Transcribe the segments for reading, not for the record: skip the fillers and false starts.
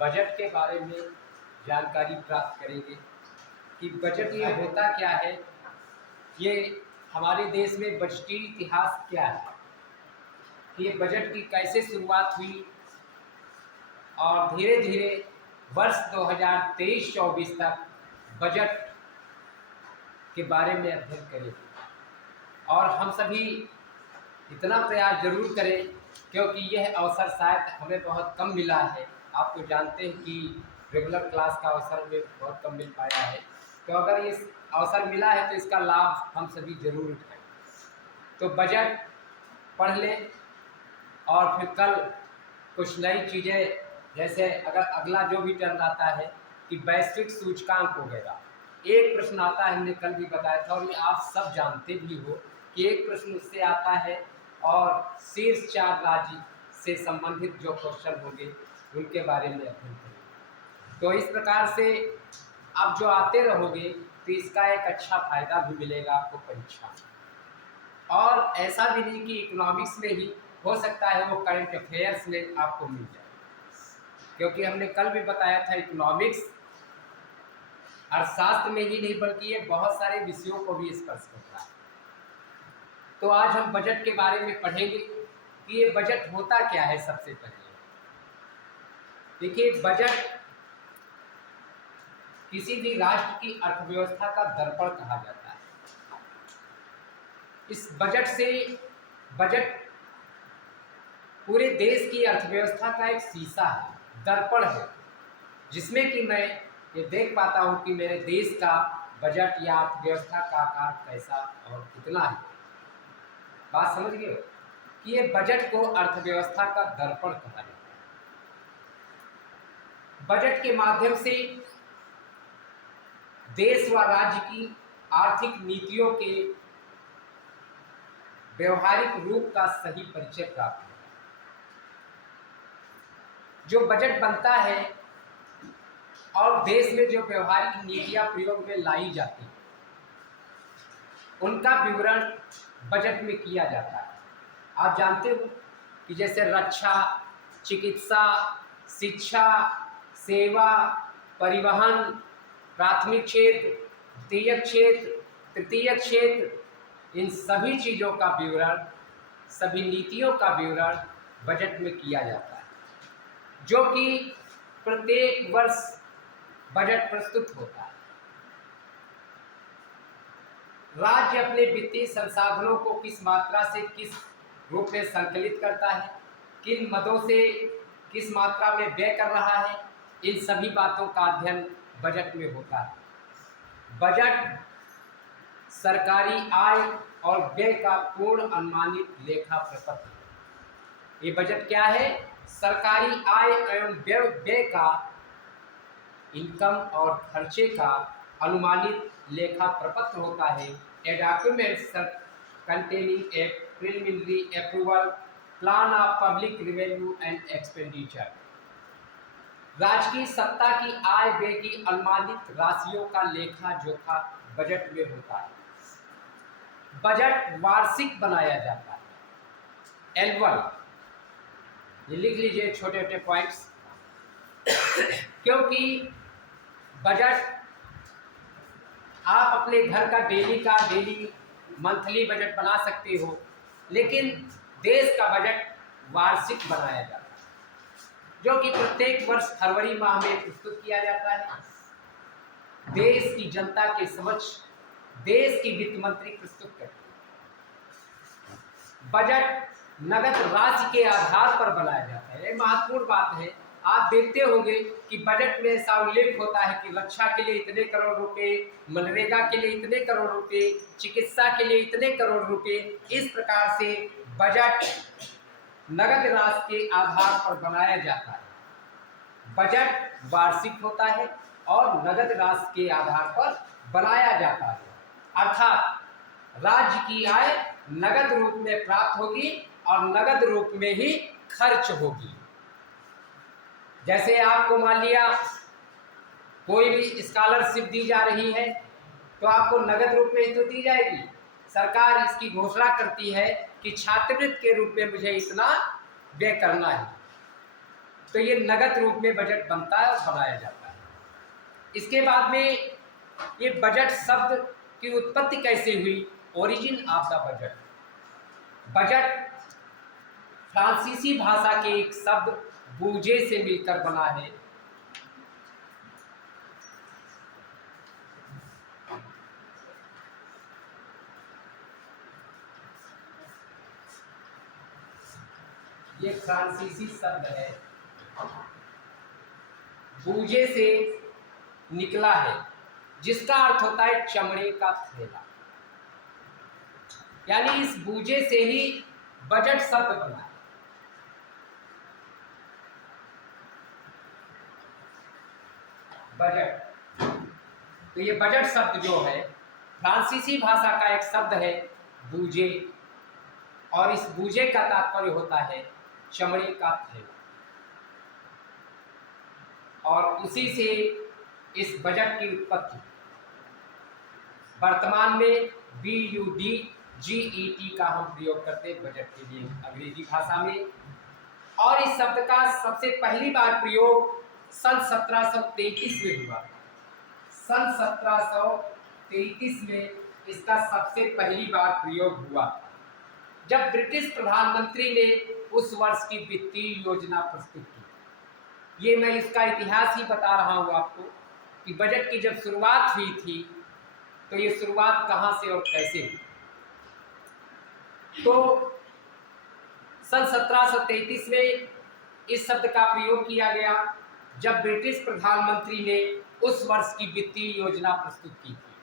Budget के बारे में जानकारी प्राप्त करेंगे कि बजट ये होता क्या है, ये हमारे देश में बजटीय इतिहास क्या है, कि ये बजट की कैसे शुरुआत हुई और धीरे धीरे वर्ष 2023-24 तक बजट के बारे में अध्ययन करें। और हम सभी इतना प्रयास जरूर करें, क्योंकि यह अवसर शायद हमें बहुत कम मिला है। आप तो जानते हैं कि रेगुलर क्लास का अवसर हमें बहुत कम मिल पाया है, तो अगर इस अवसर मिला है तो इसका लाभ हम सभी जरूर उठाएं। तो बजट पढ़ लें और फिर कल कुछ नई चीज़ें, जैसे अगर अगला जो भी टर्म आता है कि वैश्विक सूचकांक वगैरह, एक प्रश्न आता है, हमने कल भी बताया था और ये आप सब जानते भी हो कि एक प्रश्न उससे आता है और शीर्ष 4 राज्य से संबंधित जो क्वेश्चन होंगे उनके बारे में अध्ययन करेंगे। तो इस प्रकार से आप जो आते रहोगे तो इसका एक अच्छा फायदा भी मिलेगा आपको परीक्षा में। और ऐसा भी नहीं कि इकोनॉमिक्स में ही, हो सकता है वो करंट अफेयर्स में आपको मिल जाए, क्योंकि हमने कल भी बताया था इकोनॉमिक्स अर्थशास्त्र में ही नहीं बल्कि ये बहुत सारे विषयों को भी स्पर्श करता है। तो आज हम बजट के बारे में पढ़ेंगे कि ये बजट होता क्या है। सबसे पहले देखिए, बजट किसी भी राष्ट्र की अर्थव्यवस्था का दर्पण कहा जाता है। इस बजट पूरे देश की अर्थव्यवस्था का एक शीशा है, दर्पण है, जिसमें कि मैं ये देख पाता हूँ कि मेरे देश का बजट या अर्थव्यवस्था का आकार कैसा और कितना है। बात समझ गए कि ये बजट को अर्थव्यवस्था का दर्पण कहा जाता है। बजट के माध्यम से देश व राज्य की आर्थिक नीतियों के व्यवहारिक रूप का सही परिचय प्राप्त होता है। जो बजट बनता है और देश में जो व्यवहारिक नीतियां प्रयोग में लाई जाती हैं, उनका विवरण बजट में किया जाता है। आप जानते हो कि जैसे रक्षा, चिकित्सा, शिक्षा, सेवा, परिवहन, प्राथमिक क्षेत्र, द्वितीयक क्षेत्र, तृतीयक क्षेत्र, इन सभी चीज़ों का विवरण, सभी नीतियों का विवरण बजट में किया जाता है, जो कि प्रत्येक वर्ष बजट प्रस्तुत होता है। राज्य अपने वित्तीय संसाधनों को किस मात्रा से किस रूप में संकलित करता है, किन मदों से किस मात्रा में व्यय कर रहा है, इन सभी बातों का अध्ययन बजट में होता है। बजट सरकारी आय और व्यय का पूर्ण अनुमानित लेखा प्रपत्र है। ये बजट क्या है? सरकारी आय एवं व्यय का, इनकम और खर्चे का अनुमानित लेखा प्रपत्र होता है। ए documents containing a preliminary approval plan of public revenue and expenditure। राजकीय सत्ता की आय व्यय की अनुमानित राशियों का लेखा जोखा बजट में होता है। बजट वार्षिक बनाया जाता है, एनुअल। ये लिख लीजिए छोटे छोटे पॉइंट्स, क्योंकि बजट आप अपने घर का डेली मंथली बजट बना सकते हो, लेकिन देश का बजट वार्षिक बनाया जाता है, जो कि प्रत्येक वर्ष फरवरी माह में प्रस्तुत किया जाता है। देश की जनता के समक्ष देश की वित्त मंत्री प्रस्तुत करती है। बजट नगद राशि के आधार पर बनाया जाता है। यह महत्वपूर्ण बात है। आप देखते होंगे कि बजट में ऐसा उल्लेख होता है कि रक्षा के लिए इतने करोड़ रुपए, मनरेगा के लिए इतने करोड़ रुपए, चिकित्सा के लिए इतने करोड़ रुपए। इस प्रकार से बजट नगद राशि के आधार पर बनाया जाता है। बजट वार्षिक होता है और नगद राशि के आधार पर बनाया जाता है, अर्थात राज्य की आय नगद रूप में प्राप्त होगी और नगद रूप में ही खर्च होगी। जैसे आपको मान लिया कोई भी स्कॉलरशिप दी जा रही है तो आपको नगद रूप में ही तो दी जाएगी। सरकार इसकी घोषणा करती है कि छात्रवृत्ति के रूप में मुझे इतना व्यय करना है। तो ये नगद रूप में बजट बनता है और बनाया जाता है। इसके बाद में ये बजट शब्द की उत्पत्ति कैसे हुई, origin of the budget. Budget फ्रांसीसी भाषा के एक शब्द बूजे से मिलकर बना है। ये फ्रांसीसी शब्द है, बूजे से निकला है, जिसका अर्थ होता है चमड़े का थैला। यानी इस बूजे से ही बजट शब्द बना है। बजट, तो ये बजट शब्द जो है फ्रांसीसी भाषा का एक शब्द है बूजे, और इस बूजे का तात्पर्य होता है चमड़े का थैला। और उसी से इस बजट की उत्पत्ति वर्तमान में BUDGET का हम प्रयोग करते हैं बजट के लिए अंग्रेजी भाषा में। और इस शब्द का सबसे पहली बार प्रयोग सन 1733 में हुआ। सन 1733 में इसका सबसे पहली बार प्रयोग हुआ, जब ब्रिटिश प्रधानमंत्री ने उस वर्ष की वित्तीय योजना प्रस्तुत की। ये मैं इसका इतिहास ही बता रहा हूँ आपको कि बजट की जब शुरुआत हुई थी तो ये शुरुआत कहाँ से और कैसे हुई। तो सन 1733 में इस शब्द का प्रयोग किया गया जब ब्रिटिश प्रधानमंत्री ने उस वर्ष की वित्तीय योजना प्रस्तुत की थी।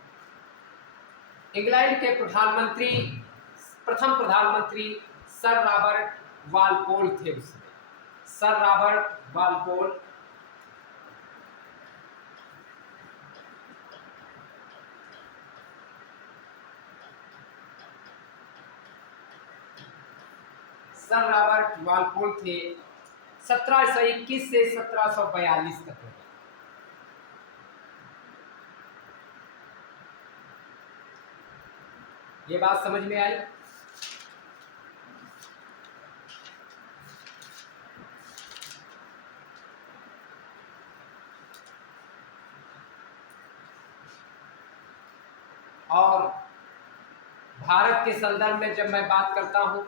इंग्लैंड के प्रथम प्रधानमंत्री सर रॉबर्ट वालपोल थे उसमें। सर रॉबर्ट वालपोल थे 1721 से 1742 तक। ये बात समझ में आई? और भारत के संदर्भ में जब मैं बात करता हूं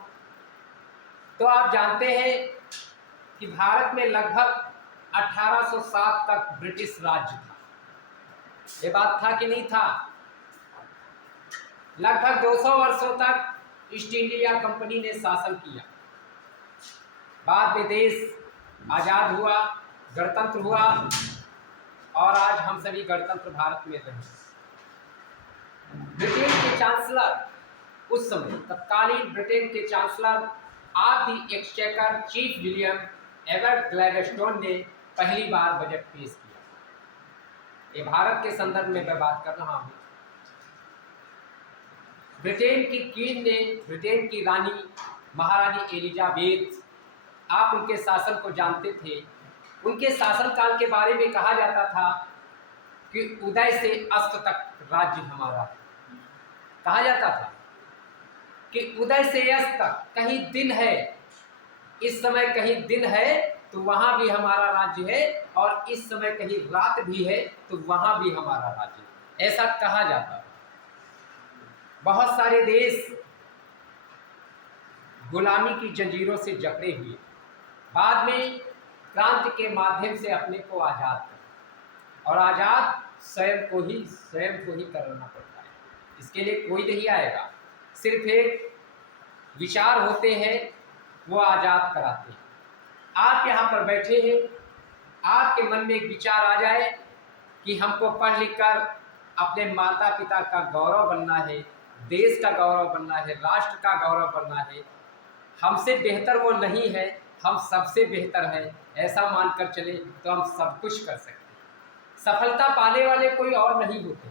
तो आप जानते हैं कि भारत में लगभग 1807 तक ब्रिटिश राज्य था। ये बात था कि नहीं था? लगभग 200 वर्षों तक ईस्ट इंडिया कंपनी ने शासन किया। बाद में देश आजाद हुआ, गणतंत्र हुआ, और आज हम सभी गणतंत्र भारत में रहे। ब्रिटेन के चांसलर उस समय तत्कालीन ब्रिटेन के chancellor of the exchequer chief William avert Gladstone ने पहली बार बजट पेश किया। ये भारत के संदर्भ में मैं बात कर रहा हूँ। ब्रिटेन की क्वीन ने, ब्रिटेन की रानी महारानी एलिजाबेथ, आप उनके शासन को जानते थे। उनके शासनकाल के बारे में कहा जाता था कि उदय से अस्त तक राज्य हमारा है। कहा जाता था कि उदय से अस्त तक, कहीं दिन है, इस समय कहीं दिन है तो वहां भी हमारा राज्य है, और इस समय कहीं रात भी है तो वहां भी हमारा राज्य है। ऐसा कहा जाता। बहुत सारे देश गुलामी की जंजीरों से जकड़े हुए, बाद में क्रांति के माध्यम से अपने को आज़ाद कर, और आज़ाद स्वयं को ही करना पड़ता है। इसके लिए कोई नहीं आएगा, सिर्फ एक विचार होते हैं, वो आज़ाद कराते हैं। आप यहाँ पर बैठे हैं, आपके मन में एक विचार आ जाए कि हमको पढ़ लिख कर अपने माता पिता का गौरव बनना है, देश का गौरव बनना है, राष्ट्र का गौरव बनना है, हमसे बेहतर वो नहीं है, हम सबसे बेहतर है, ऐसा मानकर चले तो हम सब कुछ कर सकते हैं। सफलता पाने वाले कोई और नहीं होते।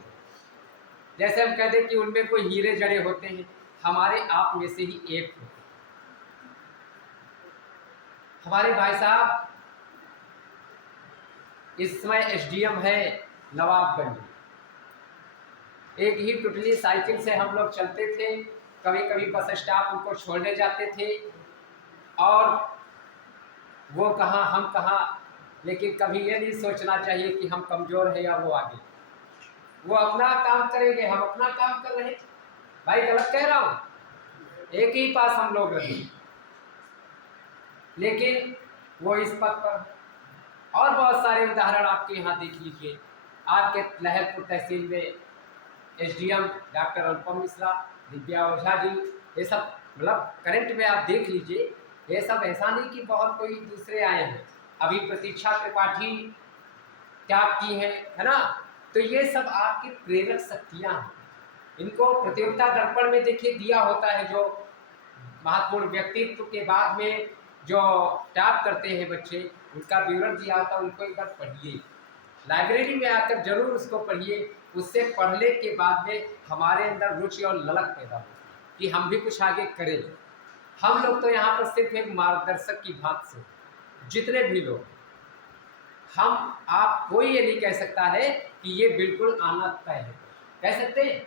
जैसे हम कहते हैं कि उनमें कोई हीरे जड़े होते हैं, हमारे आप में से ही एक होते हैं। हमारे भाई साहब इस समय SDM है नवाबगंज। एक ही टुटली साइकिल से हम लोग चलते थे, कभी कभी बस स्टॉप उनको छोड़ने जाते थे, और वो कहाँ हम कहाँ, लेकिन कभी ये नहीं सोचना चाहिए कि हम कमज़ोर हैं या वो आगे। वो अपना काम करेंगे, हम अपना काम कर रहे हैं। भाई गलत कह रहा हूँ? एक ही पास हम लोग रहे, लेकिन वो इस पद पर। और बहुत सारे उदाहरण आपके यहाँ देख लीजिए। आपके लहरपुर तहसील में एसडीएम डॉक्टर अनुपम मिश्रा, दिव्या ओझा जी, ये सब मतलब करंट में आप देख लीजिए। ये सब ऐसा नहीं कि बहुत कोई दूसरे आए हैं। अभी प्रतीक्षा त्रिपाठी त्याग की है ना। तो ये सब आपकी प्रेरक शक्तियाँ हैं। इनको प्रतियोगिता दर्पण में देखिए दिया होता है, जो महत्वपूर्ण व्यक्तित्व के बाद में जो टॉप करते हैं बच्चे, उनका विवरण दिया होता है। उनको एक बार पढ़िए, लाइब्रेरी में आकर जरूर उसको पढ़िए। उससे पढ़ने के बाद में हमारे अंदर रुचि और ललक पैदा हो कि हम भी कुछ आगे करें। हम लोग तो यहाँ पर सिर्फ एक मार्गदर्शक की भांति से, जितने भी लोग, हम आप कोई ये नहीं कह सकता है कि ये बिल्कुल आना तय है। कह सकते हैं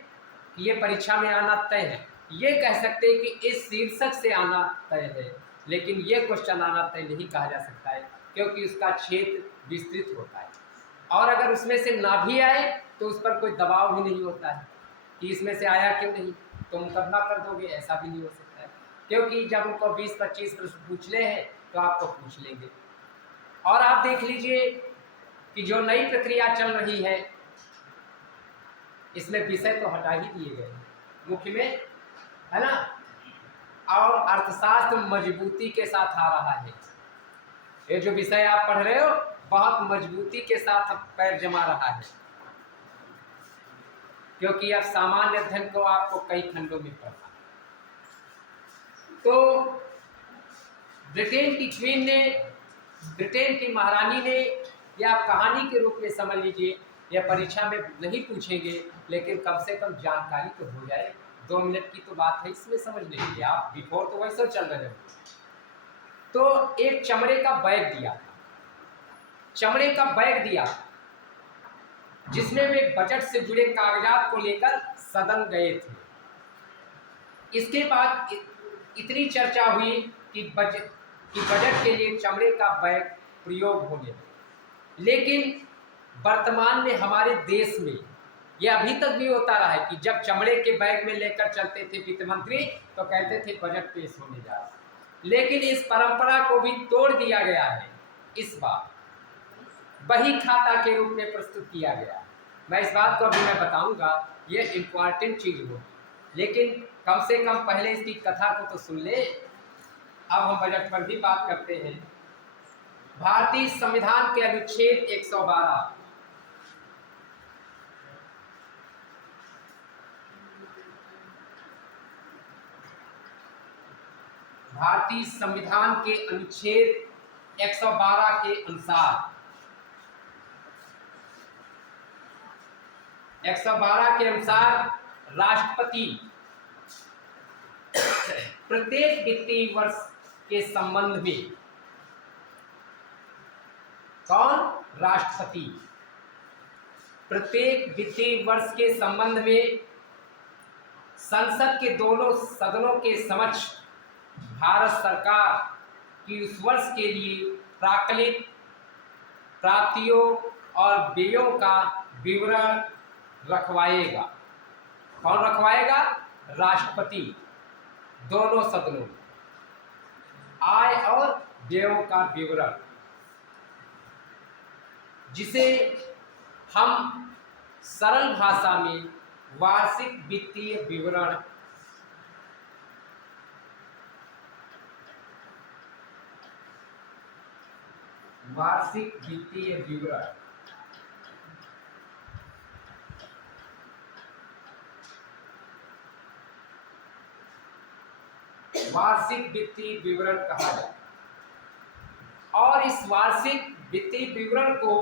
कि ये परीक्षा में आना तय है, ये कह सकते हैं कि इस शीर्षक से आना तय है, लेकिन ये क्वेश्चन आना तय नहीं कहा जा सकता है, क्योंकि उसका क्षेत्र विस्तृत होता है। और अगर उसमें से ना भी आए तो उस पर कोई दबाव भी नहीं होता है कि इसमें से आया क्यों नहीं, तो मुकदमा कर दोगे, ऐसा भी नहीं हो सकता है। क्योंकि जब उनको 20-25 प्रश्न पूछने हैं तो आपको पूछ लेंगे। और आप देख लीजिए कि जो नई प्रक्रिया चल रही है, इसमें विषय तो हटा ही दिए गए मुख्य में, है ना। और अर्थशास्त्र मजबूती के साथ आ रहा है। ये जो विषय आप पढ़ रहे हो बहुत मजबूती के साथ अब पैर जमा रहा है, क्योंकि अब सामान्य अध्ययन को आपको कई खंडों में पढ़ना है। तो ब्रिटेन की क्वीन ने, ब्रिटेन की महारानी ने, या आप कहानी के रूप में समझ लीजिए, या परीक्षा में नहीं पूछेंगे लेकिन कम से कम जानकारी तो हो जाए। 2 मिनट की तो बात है, इसमें समझ लीजिए आप, बिफोर तो वैसे चल रहे हो। तो एक चमड़े का बैग दिया, चमड़े का बैग दिया, जिसमें वे बजट से जुड़े कागजात को लेकर सदन गए थे। इसके बाद इतनी चर्चा हुई कि बजट के लिए चमड़े का बैग प्रयोग होने लगे। लेकिन वर्तमान में हमारे देश में यह अभी तक भी होता रहा है कि जब चमड़े के बैग में लेकर चलते थे वित्त मंत्री, तो कहते थे बजट पेश होने जा रहा है। लेकिन इस परंपरा को भी तोड़ दिया गया है। इस बार बही खाता के रूप में प्रस्तुत किया गया। मैं इस बात को अभी मैं बताऊंगा, ये इम्पॉर्टेंट चीज होगी, लेकिन कम से कम पहले इसकी कथा को तो सुन ले। अब हम बजट पर भी बात करते हैं। भारतीय संविधान के अनुच्छेद 112, भारतीय संविधान के अनुच्छेद 112 के अनुसार, 112 के अनुसार राष्ट्रपति प्रत्येक वित्तीय वर्ष के संबंध में, कौन? राष्ट्रपति प्रत्येक वित्तीय वर्ष के संबंध में संसद के दोनों सदनों के समक्ष भारत सरकार की उस वर्ष के लिए प्राकलित प्राप्तियों और व्ययों का विवरण रखवाएगा। कौन रखवाएगा? राष्ट्रपति, दोनों सदनों, आय और व्ययों का विवरण, जिसे हम सरल भाषा में वार्षिक वित्तीय विवरण वार्षिक वित्तीय विवरण वार्षिक वित्तीय विवरण कहा जाता है। और इस वार्षिक वित्तीय विवरण को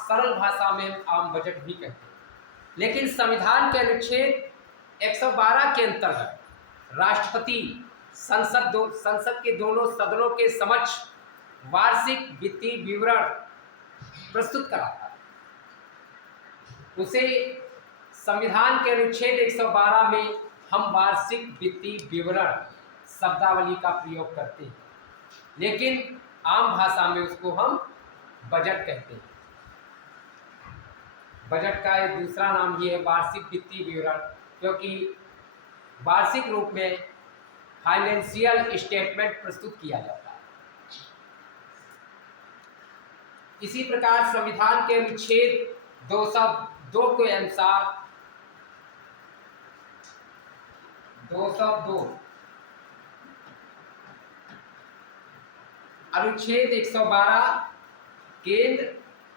सरल भाषा में आम बजट भी कहते हैं। लेकिन संविधान के अनुच्छेद 112 के अंतर्गत राष्ट्रपति संसद के दोनों सदनों के समक्ष वार्षिक वित्तीय विवरण प्रस्तुत कराता है। उसे संविधान के अनुच्छेद 112 में हम वार्षिक वित्तीय विवरण शब्दावली का प्रयोग करते हैं। लेकिन आम भाषा में उसको हम बजट कहते हैं। बजट का एक दूसरा नाम ये है वार्षिक वित्तीय विवरण, क्योंकि वार्षिक रूप में फाइनेंशियल स्टेटमेंट प्रस्तुत किया जाता है। इसी प्रकार संविधान के अनुच्छेद 202 के अनुसार 202 अनुच्छेद 112 केंद्र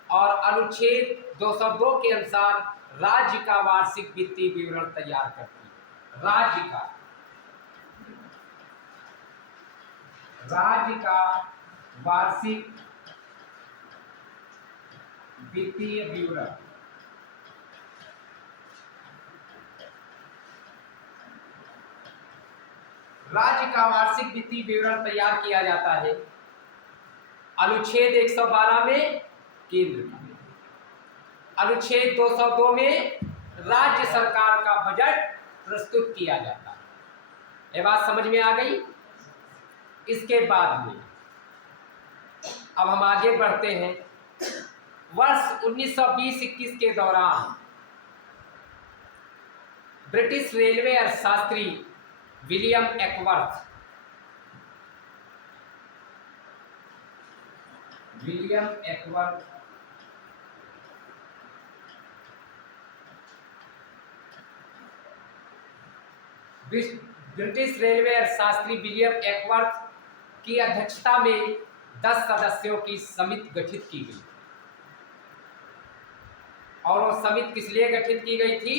और अनुच्छेद 202 के अनुसार राज्य का वार्षिक वित्तीय विवरण तैयार करती है। राज्य का वार्षिक वित्तीय विवरण तैयार किया जाता है अनुच्छेद 112 में केंद्र का, अनुच्छेद 202 में राज्य सरकार का बजट प्रस्तुत किया जाता है। ये बात समझ में आ गई। इसके बाद में अब हम आगे बढ़ते हैं। वर्ष 1920-21 के दौरान ब्रिटिश रेलवे अर्थशास्त्री विलियम एकवर्थ ब्रिटिश रेलवे अर्थशास्त्री विलियम एकवर्थ की अध्यक्षता में 10 सदस्यों की समिति गठित की गई। और वो समिति किस लिए गठित की गई थी?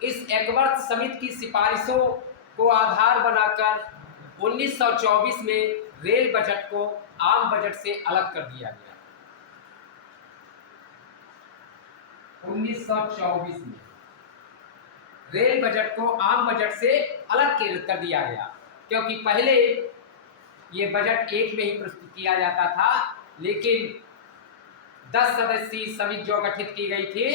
इस एकवर्थ समिति की सिफारिशों को आधार बनाकर 1924 में रेल बजट को आम बजट से अलग कर दिया गया। 1924 में रेल बजट को आम बजट से अलग कर दिया गया, क्योंकि पहले ये बजट एक में ही प्रस्तुत किया जाता था, लेकिन 10 सदस्यीय समिति जो गठित की गई थी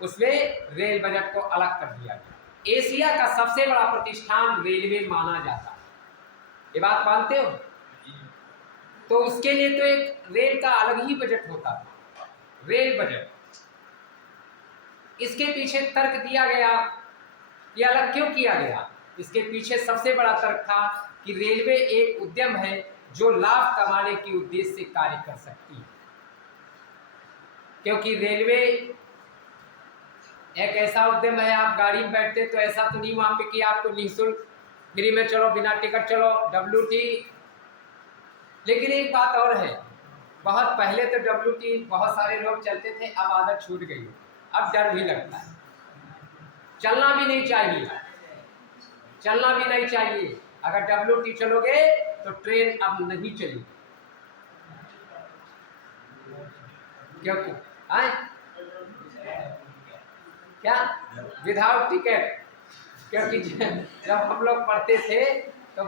उसमें रेल बजट को अलग कर दिया गया। एशिया का सबसे बड़ा प्रतिष्ठान रेलवे माना जाता है, ये बात मानते हो? तो उसके लिए तो एक रेल का अलग ही बजट होता था, रेल बजट। इसके पीछे तर्क दिया गया कि अलग क्यों किया गया। इसके पीछे सबसे बड़ा तर्क था कि रेलवे एक उद्यम है जो लाभ कमाने के उद्देश्य से कार्य कर सकती है, क्योंकि रेलवे एक ऐसा उद्यम है, आप गाड़ी में बैठते तो ऐसा तो नहीं वहाँ पे कि आपको निःशुल्क फ्री में चलो, बिना टिकट चलो, WT। लेकिन एक बात और है, बहुत पहले तो WT बहुत सारे लोग चलते थे, अब आदत छूट गई, अब डर भी लगता है। चलना भी नहीं चाहिए, चलना भी नहीं चाहिए। अगर WT चलोगे तो ट्रेन अब नहीं चलेगी, क्योंकि क्या विदाउट टिकट। क्योंकि जब हम लोग पढ़ते थे तो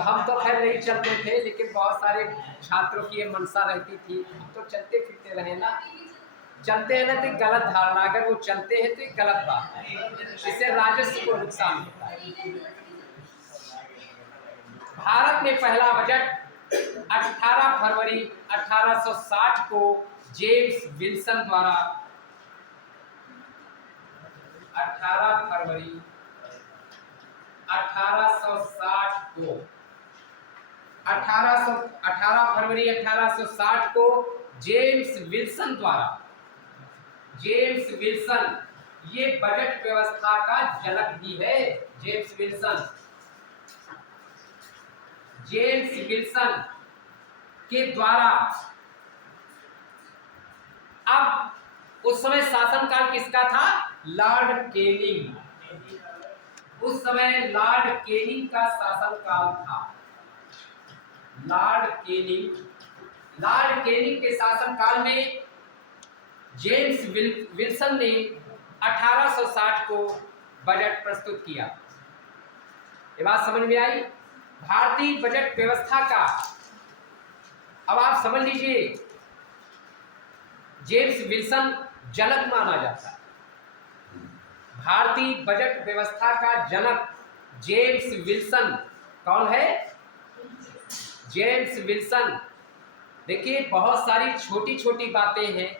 हम तो खैर नहीं चलते थे, लेकिन बहुत सारे छात्रों की ये मनसा रहती थी तो चलते फिरते रहे ना। चलते हैं ना तो गलत धारणा, अगर वो चलते हैं तो एक गलत बात है, इससे राजस्व को नुकसान होता है। भारत में पहला बजट 18 फरवरी 1860 को जेम्स विल्सन द्वारा 18 फरवरी 1860 को जेम्स विल्सन ये बजट व्यवस्था का जनक भी है। जेम्स विल्सन के द्वारा, अब उस समय शासनकाल किसका था? Lord Canning. उस समय लॉर्ड केनिंग का शासनकाल था। लॉर्ड केनिंग के शासनकाल में जेम्स विल्सन ने 1860 को बजट प्रस्तुत किया। ये बात समझ में आई? भारतीय बजट व्यवस्था का, अब आप समझ लीजिए, जेम्स विल्सन जनक माना जाता है। भारतीय बजट व्यवस्था का जनक जेम्स विल्सन कौन है? James Wilson. देखिए बहुत सारी छोटी छोटी बातें हैं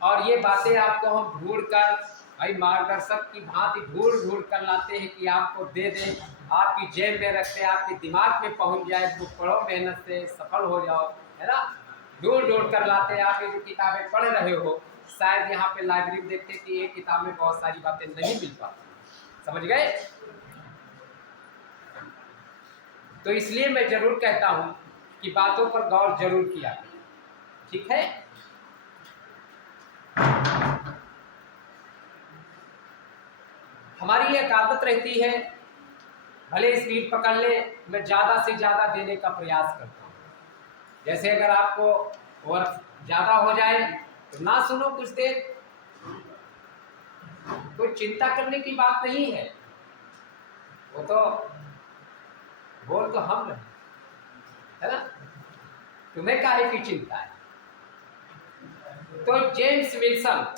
और ये बातें आपको हम ढूंढ कर भाई मार्गदर्शक की भांति ढूंढ ढूंढ कर लाते हैं कि आपको दे दें, आपकी जेब में रखते हैं, आपके दिमाग में पहुंच जाए, तो पढ़ो मेहनत से सफल हो जाओ, है ना। ढूंढ ढूंढ कर लाते हैं। आप ये जो किताबें पढ़ रहे हो शायद यहाँ पे लाइब्रेरी में देखते कि एक किताब में बहुत सारी बातें नहीं मिल पाती, समझ गए। तो इसलिए मैं जरूर कहता हूँ कि बातों पर गौर जरूर किया, ठीक है। हमारी एक आदत रहती है, भले स्पीड पकड़ ले, मैं ज़्यादा से ज़्यादा देने का प्रयास करता हूँ। जैसे अगर आपको और ज़्यादा हो जाए तो ना सुनो कुछ देर, कोई चिंता करने की बात नहीं है, वो तो बोल तो हम रहे, है ना, तुम्हें काहे की चिंता है। तो जेम्स विल्सन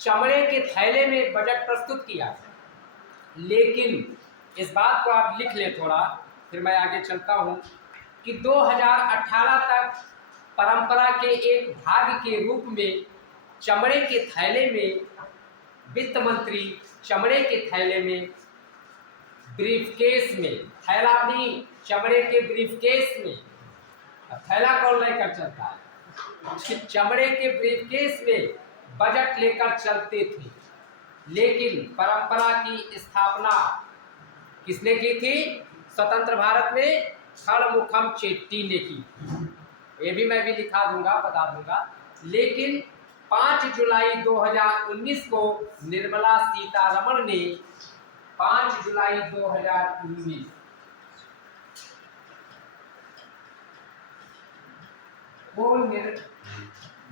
चमड़े के थैले में बजट प्रस्तुत किया, लेकिन इस बात को आप लिख लें थोड़ा, फिर मैं आगे चलता हूं कि 2018 तक परंपरा के एक भाग के रूप में चमड़े के थैले में वित्त मंत्री चमड़े के थैले में ब्रीफकेस में, थैला नहीं चमड़े के ब्रीफकेस में, थैला कौन लेकर चलता है, चमड़े के ब्रीफकेस में बजट लेकर चलते थे। लेकिन परंपरा की स्थापना किसने की थी? स्वतंत्र भारत में षणमुखम चेट्टी ने की। ये भी मैं भी लिखा दूंगा, बता दूंगा। लेकिन 5 जुलाई 2019 को निर्मला सीतारमण ने 5 जुलाई 2019 को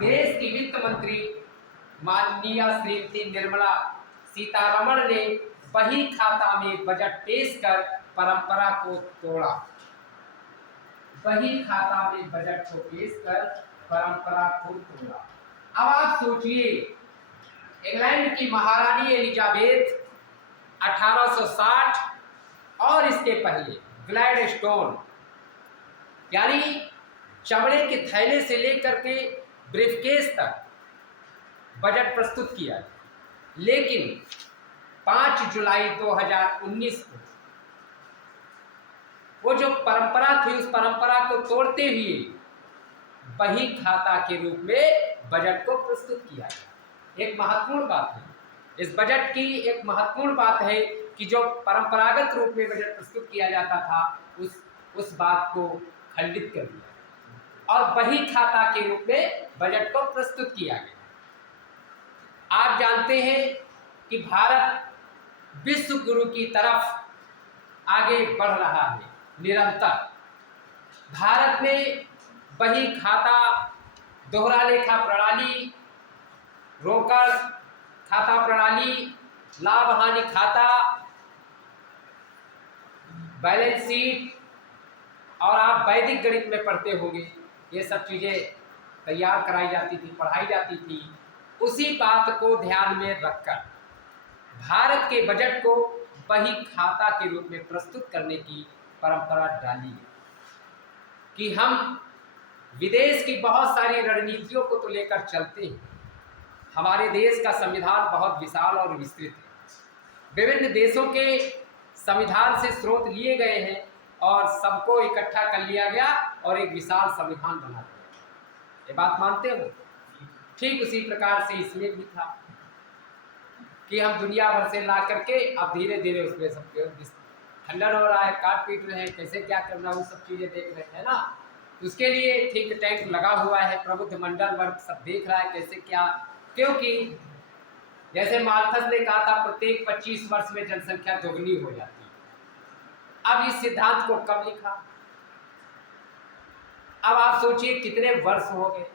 देश की वित्त मंत्री माननीय श्रीमती निर्मला सीतारमण ने बही खाता में बजट पेश कर परंपरा को तोड़ा। बही खाता में बजट को पेश कर परंपरा को तोड़ा। अब आप सोचिए, इंग्लैंड की महारानी एलिजाबेथ 1860 और इसके पहले ग्लैडस्टोन, यानी चमड़े के थैले से लेकर के ब्रीफकेस तक बजट प्रस्तुत किया, लेकिन 5 जुलाई 2019 को वो जो परंपरा थी उस परंपरा को तोड़ते हुए बही खाता के रूप में बजट को प्रस्तुत किया। एक महत्वपूर्ण बात है इस बजट की, एक महत्वपूर्ण बात है कि जो परंपरागत रूप में बजट प्रस्तुत किया जाता था उस बात को खंडित कर दिया और बही खाता के रूप में बजट को प्रस्तुत किया गया। आप जानते हैं कि भारत विश्व गुरु की तरफ आगे बढ़ रहा है निरंतर। भारत में बही खाता, दोहरा लेखा प्रणाली, रोकड़ खाता प्रणाली, लाभ हानि खाता, बैलेंस शीट, और आप वैदिक गणित में पढ़ते होंगे, ये सब चीज़ें तैयार कराई जाती थी, पढ़ाई जाती थी। उसी बात को ध्यान में रखकर भारत के बजट को बही खाता के रूप में प्रस्तुत करने की परंपरा डाली कि हम विदेश की बहुत सारी रणनीतियों को तो लेकर चलते हैं। हमारे देश का संविधान बहुत विशाल और विस्तृत है। विभिन्न देशों के संविधान से स्रोत लिए गए हैं और सबको इकट्ठा कर लिया गया और एक विशाल संविधान बना दिया। ये बात मानते हो? ठीक उसी प्रकार से इसमें भी था कि हम दुनिया भर से ला करके अब धीरे धीरे उसमें सबके खंडन हो रहा है, काट पीट रहे हैं, कैसे क्या करना वो सब चीज़ें देख रहे हैं ना। उसके लिए थिंक टैंक लगा हुआ है, प्रबुद्ध मंडल वर्ग सब देख रहा है कैसे क्या, क्योंकि जैसे माल्थस ने कहा था प्रत्येक 25 वर्ष में जनसंख्या दोगुनी हो जाती है। अब इस सिद्धांत को कब लिखा? अब आप सोचिए कितने वर्ष हो गए,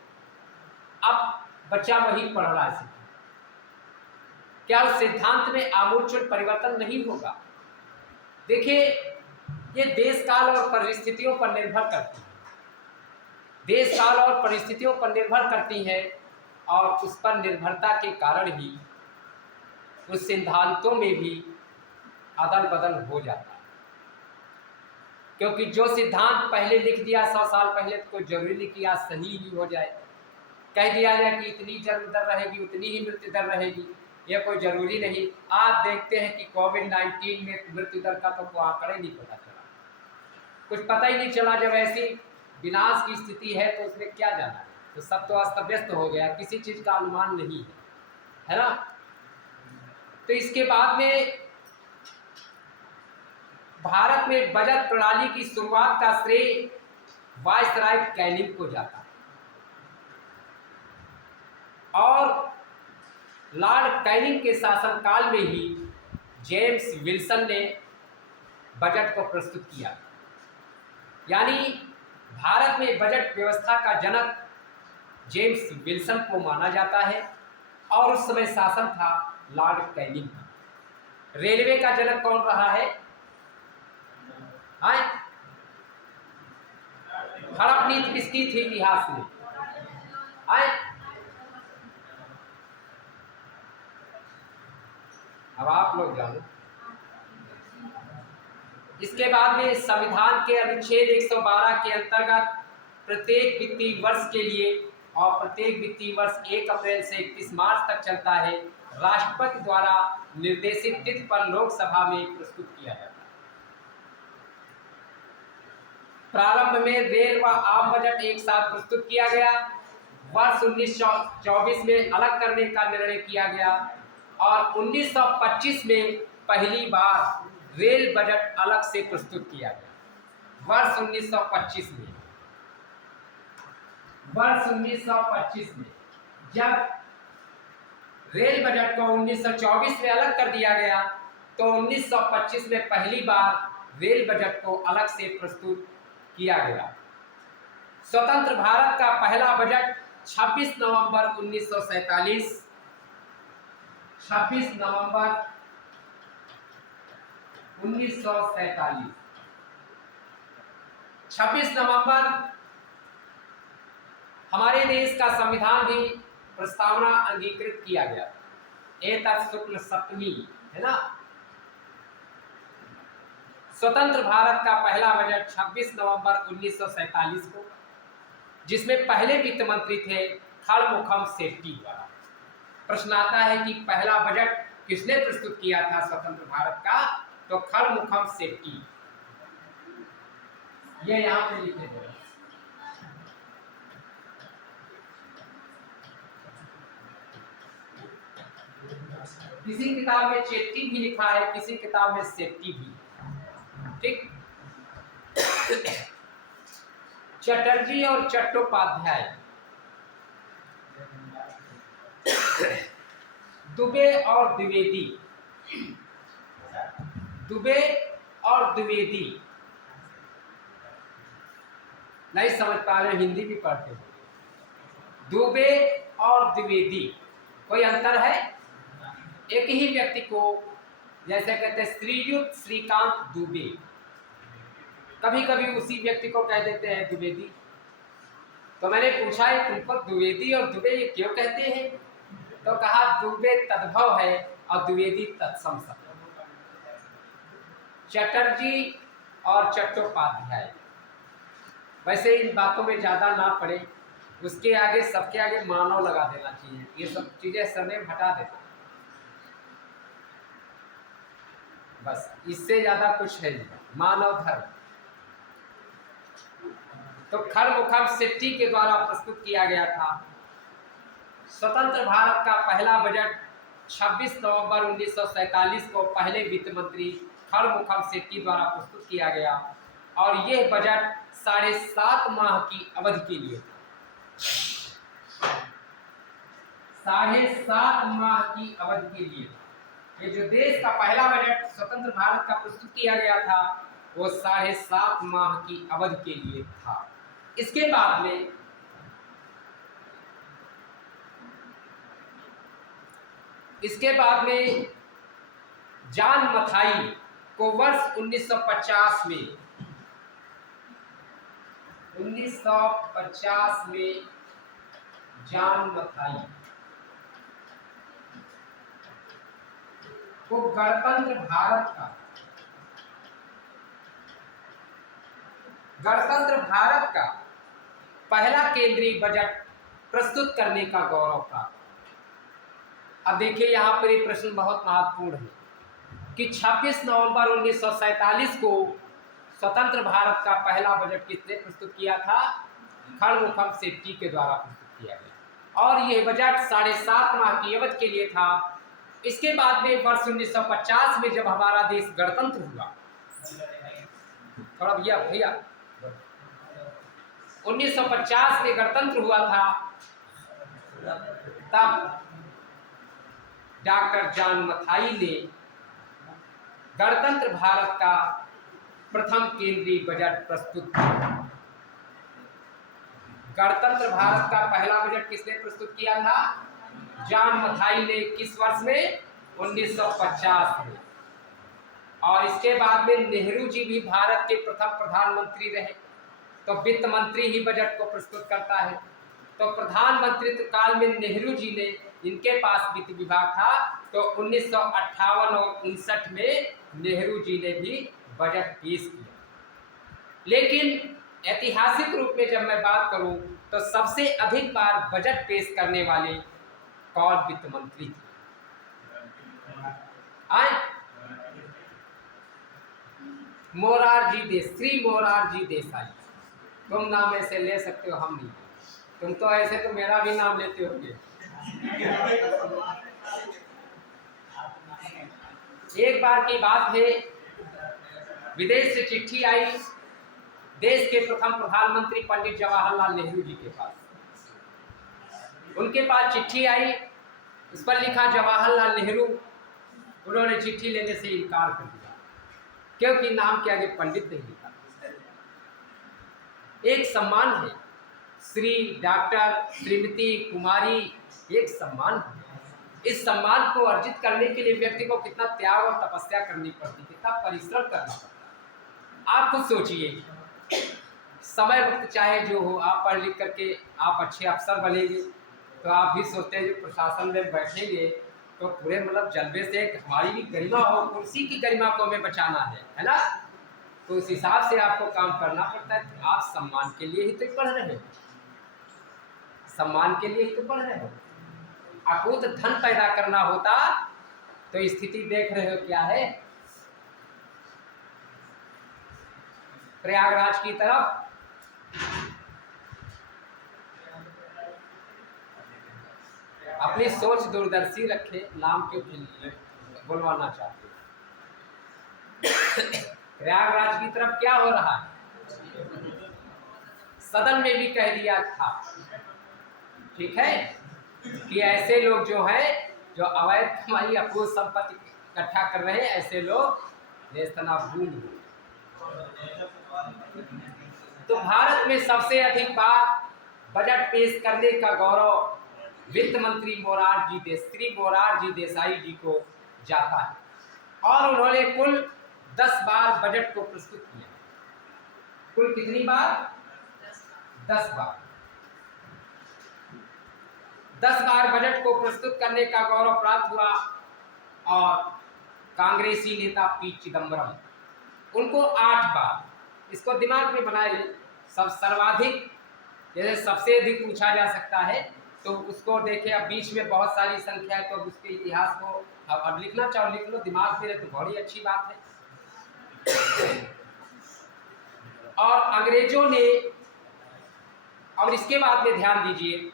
अब बच्चा वही पढ़ रहा है। क्या उस सिद्धांत में आमूलचूल परिवर्तन नहीं होगा? देखिए, ये देश काल और परिस्थितियों पर निर्भर करती है, देश काल और परिस्थितियों पर निर्भर करती है और उस पर निर्भरता के कारण ही उस सिद्धांतों में भी अदल बदल हो जाता है। क्योंकि जो सिद्धांत पहले लिख दिया 100 साल पहले, तो कोई जरूरी नहीं कि आज सही ही हो जाए। कह दिया जाए कि इतनी जन्म दर रहेगी, उतनी ही मृत्यु दर रहेगी, यह कोई जरूरी नहीं। आप देखते हैं कि कोविड-19 में मृत्यु दर का तो कोई आंकड़ा ही नहीं पता चला, कुछ पता ही नहीं चला। जब ऐसी विनाश की स्थिति है तो उसमें क्या जाना है, तो सब तो अस्त व्यस्त हो गया, किसी चीज का अनुमान नहीं है ना। तो इसके बाद में भारत में बजट प्रणाली की शुरुआत का श्रेय वायसराय कैनिंग को जाता है, और लॉर्ड कैनिंग के शासनकाल में ही जेम्स विल्सन ने बजट को प्रस्तुत किया। यानी भारत में बजट व्यवस्था का जनक जेम्स विल्सन को माना जाता है, और उस समय शासन था लॉर्ड कैनिंग का। रेलवे का जनक कौन रहा है? हड़प नीति किसकी थी इतिहास में? अब आप लोग जानो। इसके बाद में संविधान के अनुच्छेद 112 के अंतर्गत प्रत्येक वित्तीय वर्ष के लिए, और प्रत्येक वित्तीय वर्ष 1 अप्रैल से 31 मार्च तक चलता है, राष्ट्रपति द्वारा निर्देशित तिथि पर लोकसभा में प्रस्तुत किया जाता है। प्रारंभ में रेल व आम बजट एक साथ प्रस्तुत किया गया। वर्ष 1924 में अलग करने का निर्णय किया गया, और 1925 में पहली बार रेल बजट अलग से प्रस्तुत किया गया। वर्ष 1925 में जब रेल बजट को 1924 में अलग कर दिया गया, तो 1925 में पहली बार रेल बजट को अलग से प्रस्तुत किया गया। स्वतंत्र भारत का पहला बजट 26 नवंबर 1947 26 नवंबर 1947 26 नवंबर हमारे देश का संविधान भी प्रस्तावना अंगीकृत किया गया। एतत् शुक्ल सप्तमी है ना। स्वतंत्र भारत का पहला बजट 26 नवंबर 1947 को, जिसमें पहले वित्त मंत्री थे खड़मुखम सेट्टी द्वारा। प्रश्न आता है कि पहला बजट किसने प्रस्तुत किया था स्वतंत्र भारत का? तो खड़मुखम सेट्टी। ये यहां पे लिखे हुए हैं। किसी किताब में चेट्टी भी लिखा है, किसी किताब में सेट्टी भी। ठीक। चटर्जी और चट्टोपाध्याय, दुबे और द्विवेदी, नहीं समझ पा रहे, हिंदी भी पढ़ते हो। दुबे और द्विवेदी, कोई अंतर है? एक ही व्यक्ति को, जैसे कहते हैं श्रीयुत श्रीकांत दुबे, कभी कभी उसी व्यक्ति को कह देते हैं द्विवेदी। तो मैंने पूछा है तुमको द्विवेदी और दुबे ये क्यों कहते हैं? तो कहा दुबे तद्भव है और द्विवेदी तत्सम शब्द। चटर्जी और चट्टोपाध्याय, वैसे इन बातों में ज्यादा ना पड़े, उसके आगे सबके आगे मानव लगा देना चाहिए। ये सब चीजें सरनेम हटा देना, बस इससे ज्यादा कुछ है नहीं। मानव धर्म। तो खड़मुखम सेट्टी के द्वारा प्रस्तुत किया गया था। स्वतंत्र भारत का पहला बजट 26 नवंबर 1947 को पहले वित्त मंत्री खड़मुखम सेट्टी द्वारा प्रस्तुत किया गया, और यह बजट 7.5 माह की अवधि के लिए था। 7.5 माह की अवधि के लिए ये जो देश का पहला बजट स्वतंत्र भारत का प्रस्तुत किया गया था, वो 7.5 माह की अवधि के लिए था। इसके बाद में जॉन मथाई को वर्ष 1950 में जॉन मथाई को गणतंत्र भारत का गणतंत्र भारत का पहला केंद्रीय बजट प्रस्तुत करने का गौरव प्राप्त। अब देखिए यहाँ पर एक प्रश्न बहुत महत्वपूर्ण है कि 26 नवंबर 1947 को स्वतंत्र भारत का पहला बजट किसने प्रस्तुत किया था? खड़मुखम सेठी के द्वारा प्रस्तुत किया गया और यह बजट 7.5 माह की अवधि के लिए था। इसके बाद में वर्ष 1950 में जब हमारा देश गणतंत्र हुआ, थोड़ा भैया 1950 में गणतंत्र हुआ था, तब डॉक्टर जॉन मथाई ने गणतंत्र भारत का प्रथम केंद्रीय बजट प्रस्तुत किया। गणतंत्र भारत का पहला बजट किसने प्रस्तुत किया था? जॉन मथाई ने। किस वर्ष में? 1950 में। और इसके बाद में नेहरू जी भी भारत के प्रथम प्रधानमंत्री रहे, तो वित्त मंत्री ही बजट को प्रस्तुत करता है। तो प्रधानमंत्रित्व काल में नेहरू जी ने, इनके पास वित्त विभाग था, तो 1958 और 59 में नेहरू जी ने भी बजट पेश किया। लेकिन ऐतिहासिक रूप में जब मैं बात करूं तो सबसे अधिक बार बजट पेश करने वाले कौन वित्त मंत्री थे? श्री मोरारजी देसाई। तुम नाम ऐसे ले सकते हो, हम नहीं। तुम तो ऐसे तो मेरा भी नाम लेते होगे। एक बार की बात है, विदेश से चिट्ठी आई देश के प्रथम प्रधानमंत्री पंडित जवाहरलाल नेहरू जी के पास। उनके पास चिट्ठी आई, उस पर लिखा जवाहरलाल नेहरू। उन्होंने चिट्ठी लेने से इनकार कर दिया क्योंकि नाम के आगे पंडित नहीं लिखा। एक सम्मान है, श्री, डॉक्टर, श्रीमती, कुमारी, एक सम्मान है। इस सम्मान को अर्जित करने के लिए व्यक्ति को कितना त्याग और तपस्या करनी पड़ती, कितना परिश्रम करना पड़ता। आप खुद सोचिए, समय वक्त चाहे जो हो, आप पढ़ लिख करके आप अच्छे अफसर बनेंगे तो आप भी सोचते हैं जो प्रशासन में बैठेंगे तो पूरे मतलब जल्दे से हमारी भी गरिमा हो, कुर्सी की गरिमा को हमें बचाना है ना? तो उस हिसाब से आपको काम करना पड़ता है। तो आप सम्मान के लिए ही तो पढ़ रहे हो, सम्मान के लिए ही तो पढ़ रहे हो। अकूत धन पैदा करना होता तो स्थिति देख रहे हो क्या है। प्रयागराज की तरफ अपनी सोच दूरदर्शी रखे, नाम क्यों बुलवाना चाहते। प्रयागराज की तरफ क्या हो रहा है? सदन में भी कह दिया था, ठीक है, कि ऐसे लोग जो हैं जो अवैध कमाई अपूर्ण संपत्ति इकट्ठा कर रहे हैं, ऐसे लोग नेस्तनाबूद। तो भारत में सबसे अधिक बार बजट पेश करने का गौरव वित्त मंत्री श्री मोरारजी देसाई जी को जाता है और उन्होंने कुल 10 बार बजट को प्रस्तुत किया। कुल कितनी बार? 10 बार। 10 बार बजट को प्रस्तुत करने का गौरव प्राप्त हुआ। और कांग्रेसी नेता पी चिदम्बरम, उनको 8 बार। इसको दिमाग में बनाए, सब सर्वाधिक, जैसे सबसे अधिक पूछा जा सकता है तो उसको देखें। अब बीच में बहुत सारी संख्या है तो उसके इतिहास को अब लिखना चाहो लिख लो, दिमाग में तो बड़ी अच्छी बात है। और अंग्रेजों ने, और इसके बाद में ध्यान दीजिए,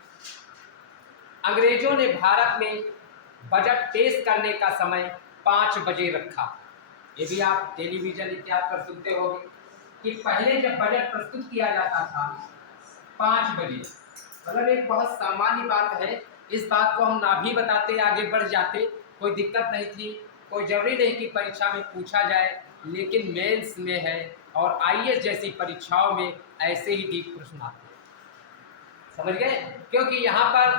अंग्रेजों ने भारत में बजट पेश करने का समय 5 बजे रखा। ये भी आप टेलीविजन इत्यादि पर सुनते होंगे कि पहले जब बजट प्रस्तुत किया जाता था 5 बजे, मतलब एक बहुत सामान्य बात है। इस बात को हम ना भी बताते आगे बढ़ जाते, कोई दिक्कत नहीं थी, कोई जरूरी नहीं कि परीक्षा में पूछा जाए, लेकिन मेंस में है और आईएएस जैसी परीक्षाओं में ऐसे ही डीप प्रश्न आते हैं, समझ गए? क्योंकि यहाँ पर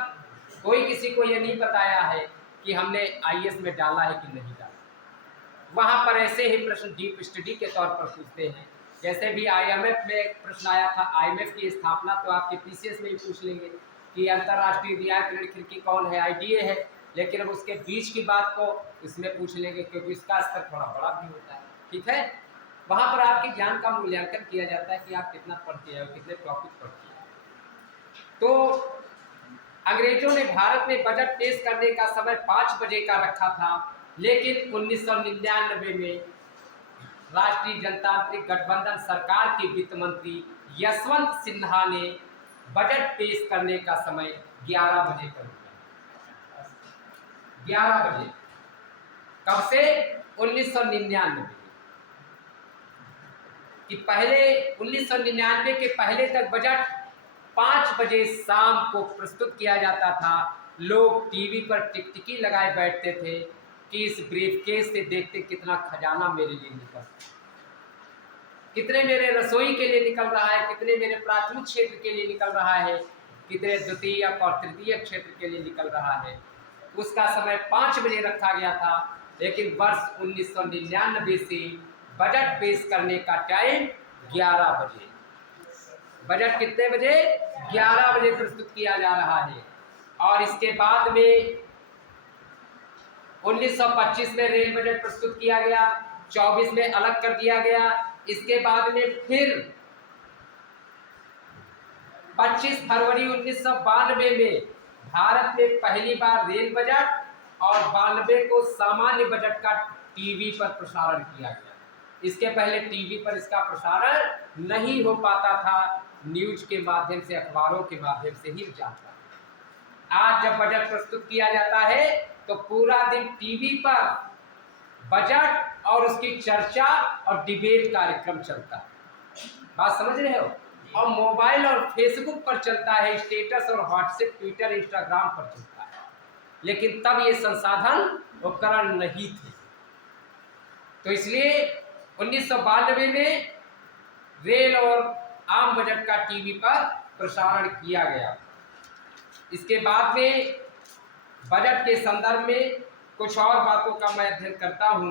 कोई किसी को ये नहीं बताया है कि हमने आईएएस में डाला है कि नहीं डाला। वहाँ पर ऐसे ही प्रश्न डीप स्टडी के तौर पर पूछते हैं। जैसे भी आईएमएफ में एक प्रश्न आया था, आईएमएफ की स्थापना तो आपके पीसीएस में ही पूछ लेंगे कि अंतर्राष्ट्रीय रियायत ऋण खिड़की कौन है, आईडीए है, लेकिन अब उसके बीच की बात को इसमें पूछ लेंगे क्योंकि इसका स्तर थोड़ा बड़ा भी होता है, ठीक है। वहाँ पर आपके ज्ञान का मूल्यांकन किया जाता है कि आप कितना पढ़ते हैं और कितने टॉपिक पढ़ते हैं। तो अंग्रेजों ने भारत में बजट पेश करने का समय 5 बजे का रखा था, लेकिन 1999 में राष्ट्रीय जनतांत्रिक गठबंधन सरकार के वित्त मंत्री यशवंत सिन्हा ने बजट पेश करने का समय 11 बजे कर दिया। 11 बजे कब से? 1999 कि पहले 1999 के पहले तक बजट 5 बजे शाम को प्रस्तुत किया जाता था। लोग टीवी पर टिकटिकी लगाए बैठते थे कि इस ब्रीफकेस से देखते कितना खजाना मेरे लिए निकल, कितने मेरे रसोई के लिए निकल रहा है, कितने मेरे प्राथमिक क्षेत्र के लिए निकल रहा है, कितने द्वितीय और तृतीय क्षेत्र के लिए निकल रहा है। उसका समय 5 बजे रखा गया था, लेकिन वर्ष 1999 से बजट पेश करने का टाइम 11 बजे। बजट कितने बजे? 11 बजे प्रस्तुत किया जा रहा है। और इसके बाद में 1925 में रेल बजट प्रस्तुत किया गया, 24 में अलग कर दिया गया। इसके बाद में फिर 25 फरवरी 1992 में भारत में पहली बार रेल बजट और 92 को सामान्य बजट का टीवी पर प्रसारण किया गया। इसके पहले टीवी पर इसका प्रसारण नहीं हो पाता था, न्यूज के माध्यम से, अखबारों के माध्यम से ही जाता। आज जब बजट प्रस्तुत किया जाता है तो पूरा दिन टीवी पर बजट और उसकी चर्चा और डिबेट कार्यक्रम चलता है। बात समझ रहे हो? और मोबाइल और फेसबुक पर चलता है, स्टेटस और व्हाट्सएप, ट्विटर, इंस्टाग्राम पर चलता है। लेकिन तब ये संसाधन उपकरण नहीं थे, तो इसलिए 1992 में रेल और आम बजट का टीवी पर प्रसारण किया गया। इसके बाद में बजट के संदर्भ में कुछ और बातों का मैं अध्ययन करता हूं।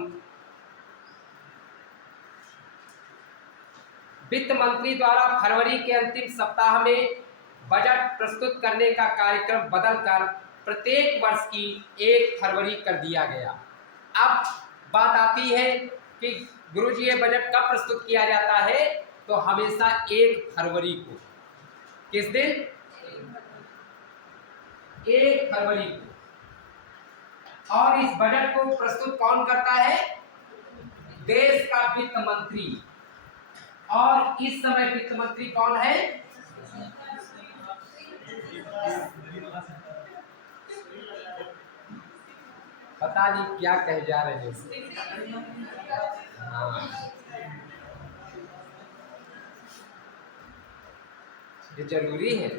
वित्त मंत्री द्वारा फरवरी के अंतिम सप्ताह में बजट प्रस्तुत करने का कार्यक्रम बदलकर प्रत्येक वर्ष की 1 फरवरी कर दिया गया। अब बात आती है कि गुरुजी ये बजट कब प्रस्तुत किया जाता है? तो हमेशा 1 फरवरी को। किस दिन? 1 फरवरी को। और इस बजट को प्रस्तुत कौन करता है? देश का वित्त मंत्री। और इस समय वित्त मंत्री कौन है? पता नहीं क्या कह जा रहे हैं। हाँ, ये जरूरी है।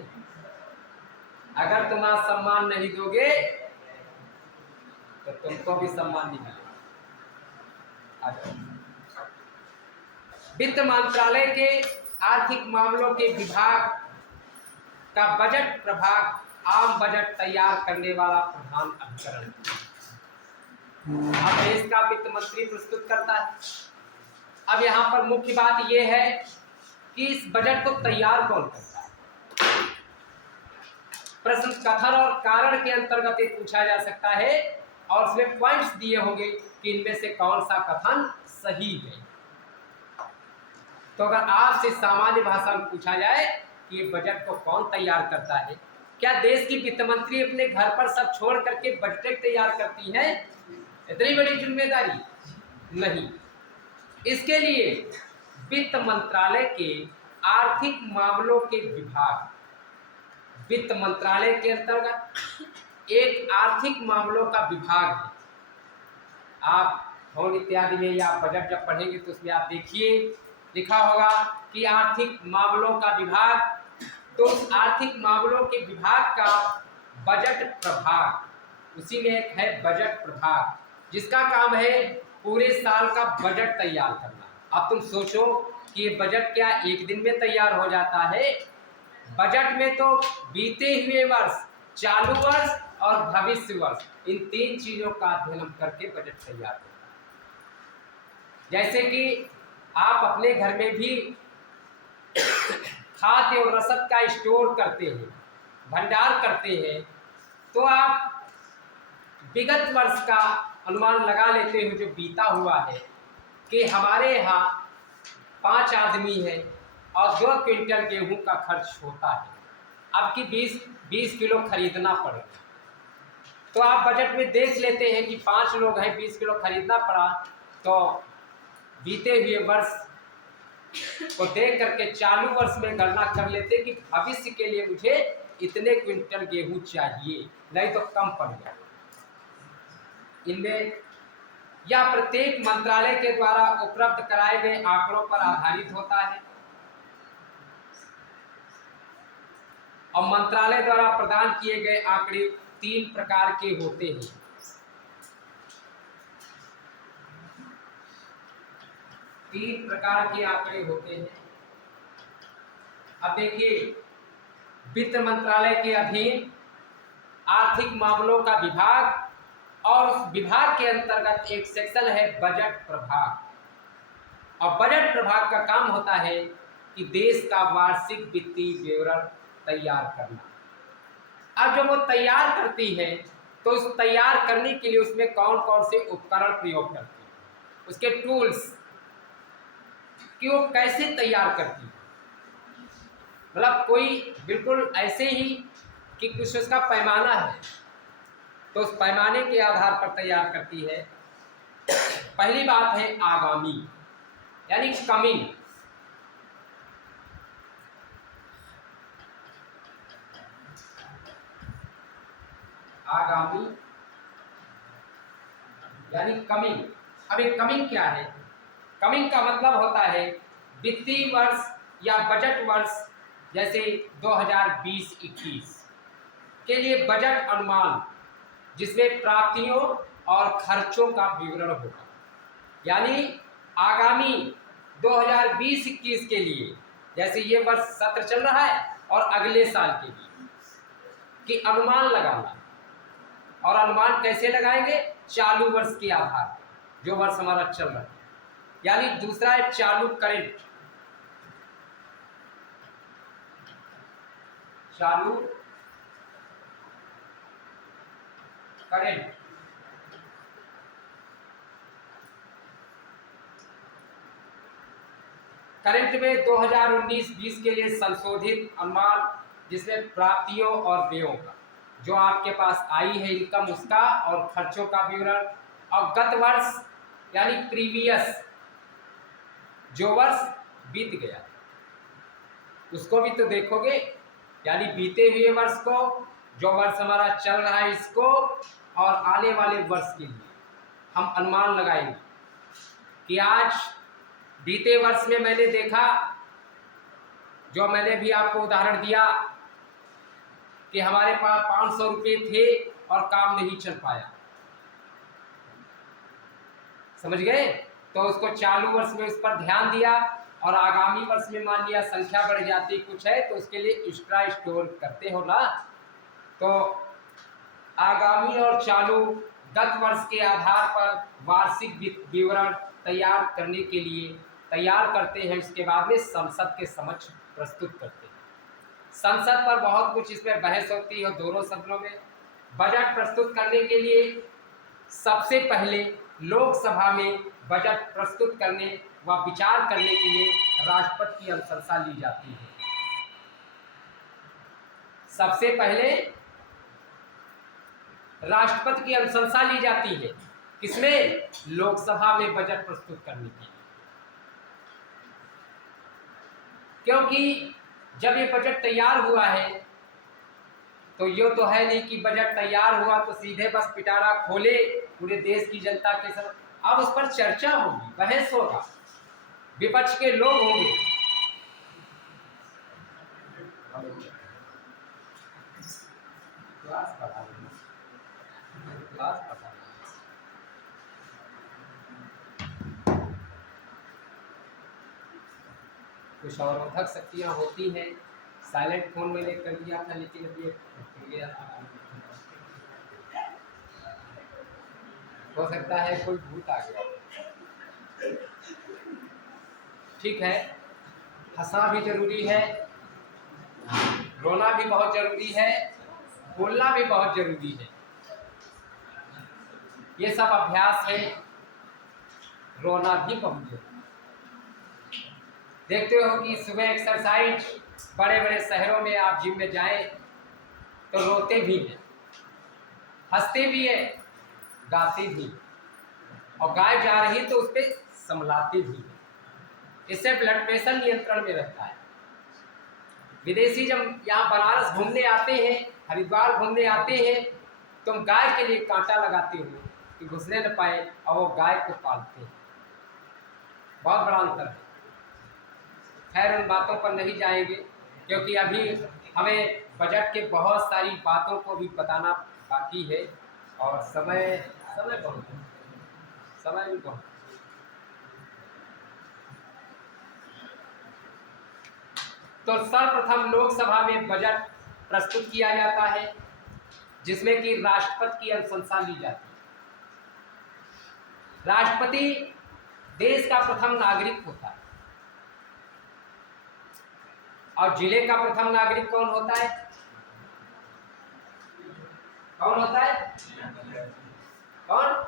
अगर तुम आज सम्मान नहीं दोगे तो तुमको भी सम्मान नहीं मिलेगा। वित्त मंत्रालय के आर्थिक मामलों के विभाग का बजट प्रभाग आम बजट तैयार करने वाला प्रधान अभिकरण है। अब देश का वित्त मंत्री प्रस्तुत करता है। अब यहाँ पर मुख्य बात यह है कि इस बजट को तैयार कौन करता है। प्रश्न कथन और कारण के अंतर्गत ये पूछा जा सकता है और उसमें पॉइंट्स दिए होंगे कि इनमें से कौन सा कथन सही है। तो अगर आपसे सामान्य भाषा में पूछा जाए कि ये बजट को कौन तैयार करता है, क्या देश की वित्त मंत्री अपने घर पर सब छोड़ करके बजट तैयार करती है? इतनी बड़ी जिम्मेदारी नहीं। इसके लिए वित्त मंत्रालय के आर्थिक मामलों के विभाग, वित्त मंत्रालय के अंतर्गत एक आर्थिक मामलों का विभाग है। आप फोन इत्यादि में या बजट जब पढ़ेंगे तो उसमें आप देखिए लिखा होगा कि आर्थिक मामलों का विभाग। तो उस आर्थिक मामलों के विभाग का बजट प्रभाग, उसी में एक है बजट प्रभाग, जिसका काम है पूरे साल का बजट तैयार करना। अब तुम सोचो कि ये बजट क्या एक दिन में तैयार हो जाता है? बजट में तो बीते हुए वर्ष, चालू वर्ष और भविष्य वर्ष, इन 3 चीजों का अध्ययन करके बजट तैयार करता है। जैसे कि आप अपने घर में भी खाद्य और रसद का स्टोर करते हैं, भंडार करते हैं, तो आप विगत वर्ष का अनुमान लगा लेते हो जो बीता हुआ है कि हमारे यहाँ 5 आदमी है और 2 क्विंटल गेहूं का खर्च होता है, अब की 20 किलो खरीदना पड़ेगा। तो आप बजट में देख लेते हैं कि 5 लोग हैं, 20 किलो खरीदना पड़ा, तो बीते हुए वर्ष को देख करके चालू वर्ष में गणना कर लेते कि भविष्य के लिए मुझे इतने क्विंटल गेहूं चाहिए, नहीं तो कम पड़ जाए। इनमें यह प्रत्येक मंत्रालय के द्वारा उपलब्ध कराए गए आंकड़ों पर आधारित होता है और मंत्रालय द्वारा प्रदान किए गए आंकड़े 3 प्रकार के होते हैं। तीन प्रकार के आंकड़े होते हैं। अब देखिए, वित्त मंत्रालय के अधीन आर्थिक मामलों का विभाग और उस विभाग के अंतर्गत एक सेक्शन है बजट प्रभाग। और बजट प्रभाग का काम होता है कि देश का वार्षिक वित्तीय विवरण तैयार करना। अब जब वो तैयार करती है तो उस तैयार करने के लिए उसमें कौन कौन से उपकरण प्रयोग करती है, उसके टूल्स कि वो कैसे तैयार करती है। मतलब कोई बिल्कुल ऐसे ही कि कुछ उसका पैमाना है तो उस पैमाने के आधार पर तैयार करती है। पहली बात है आगामी, यानी कमिंग। आगामी यानी कमिंग। अब एक कमिंग क्या है? कमिंग का मतलब होता है वित्तीय वर्ष या बजट वर्ष जैसे 2020-21 के लिए बजट अनुमान, जिसमें प्राप्तियों और खर्चों का विवरण होगा। यानी आगामी 2020-21 के लिए, जैसे ये वर्ष सत्र चल रहा है और अगले साल के लिए कि अनुमान लगाना। और अनुमान कैसे लगाएंगे? चालू वर्ष के आधार पर, जो वर्ष हमारा चल रहा है। यानी दूसरा है चालू करेंट। चालू करेंट करंट में 2019-20 के लिए संशोधित अनुमान, जिसमें प्राप्तियों और व्ययों का, जो आपके पास आई है इनकम उसका, और खर्चों का विवरण। और गत वर्ष यानी प्रीवियस, जो वर्ष बीत गया उसको भी तो देखोगे, यानी बीते हुए वर्ष को, जो वर्ष हमारा चल रहा है इसको, और आने वाले वर्ष के लिए हम अनुमान लगाएंगे कि आज बीते वर्ष में मैंने देखा, जो मैंने भी आपको उदाहरण दिया कि हमारे पास 500 रुपये थे और काम नहीं चल पाया, समझ गए? तो उसको चालू वर्ष में उस पर ध्यान दिया, और आगामी वर्ष में मान लिया संख्या बढ़ जाती कुछ है तो उसके लिए एक्स्ट्रा स्टोर करते हो ना। तो आगामी और चालू गत वर्ष के आधार पर वार्षिक विवरण तैयार करने के लिए तैयार करते हैं। इसके बाद में संसद के समक्ष प्रस्तुत करते हैं। संसद पर बहुत कुछ इस पर बहस होती है दोनों सदनों में। बजट प्रस्तुत करने के लिए सबसे पहले लोकसभा में बजट प्रस्तुत करने व विचार करने के लिए राष्ट्रपति की अनुशंसा ली जाती है। सबसे पहले राष्ट्रपति की अनुशंसा ली जाती है, किसमें? लोकसभा में बजट प्रस्तुत करने की। क्योंकि जब ये बजट तैयार हुआ है तो ये तो है नहीं कि बजट तैयार हुआ तो सीधे बस पिटारा खोले पूरे देश की जनता के साथ। अब उस पर चर्चा होगी, बहस होगा, विपक्ष के लोग होंगे। कुछ अवरोधक शक्तियाँ होती हैं। साइलेंट फोन मैंने कर दिया था लेकिन अभी खुल गया था। हो सकता है कोई भूत आ गया। ठीक है, हंसना भी जरूरी है, रोना भी बहुत जरूरी है, बोलना भी बहुत जरूरी है। ये सब अभ्यास है, रोना भी बहुत जरूरी है। देखते हो कि सुबह एक्सरसाइज, बड़े बड़े शहरों में आप जिम में जाएं तो रोते भी हैं, हंसते भी हैं, गाते भी हैं, और गाय जा रही तो उस पर संभलाते भी हैं। इससे ब्लड प्रेशर नियंत्रण में रहता है। विदेशी जब यहाँ बनारस घूमने आते हैं, हरिद्वार घूमने आते हैं, तुम गाय के लिए कांटा लगाते हो कि घुसने न पाए, और वो गाय को पालते हैं। बहुत बड़ा अंतर है। खैर, उन बातों पर नहीं जाएंगे, क्योंकि अभी हमें बजट के बहुत सारी बातों को भी बताना बाकी है, और समय बहुत है, समय भी बहुत। तो सर्वप्रथम लोकसभा में बजट प्रस्तुत किया जाता है, जिसमें कि राष्ट्रपति की अनुशंसा ली जाती है। राष्ट्रपति देश का प्रथम नागरिक होता है। और जिले का प्रथम नागरिक कौन होता है? कौन होता है? कौन?